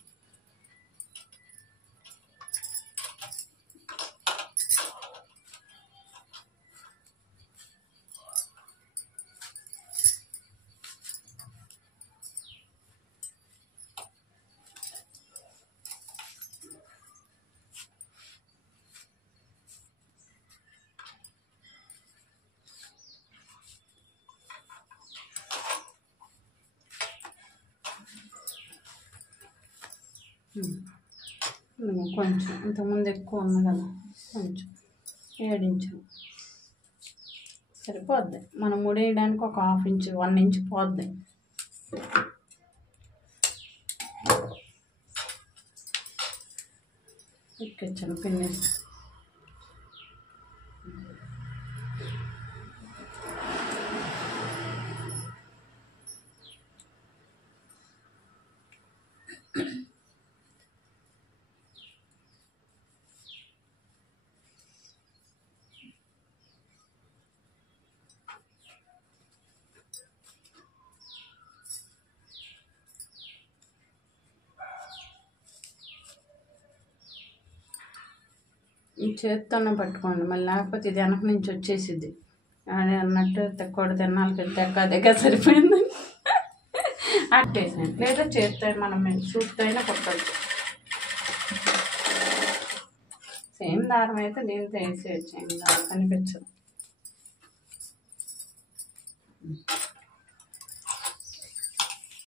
కొంచెం ఇంతకుముందు ఎక్కువ ఉంది కదా, కొంచెం 7 ఇంచులు సరిపోద్ది. మనం ముడేయడానికి ఒక హాఫ్ ఇంచు 1 ఇంచ్ పోద్ది. ఎక్కించాను పిన్నేసి. ఈ చేత్తోనే పట్టుకోండి, మళ్ళీ లేకపోతే ఇది వెనక నుంచి వచ్చేసిద్ది. అని అన్నట్టు తెక్కడు తిన్నాళ్ళకి తెక్క దగ్గర సరిపోయింది అట్టేసాను. లేదా చేత్తో మనం సూట్తో అయినా కొట్టచ్చు. సేమ్ దారం అయితే దీంతో వేసేయచ్చు, ఏం దారం కనిపించదు.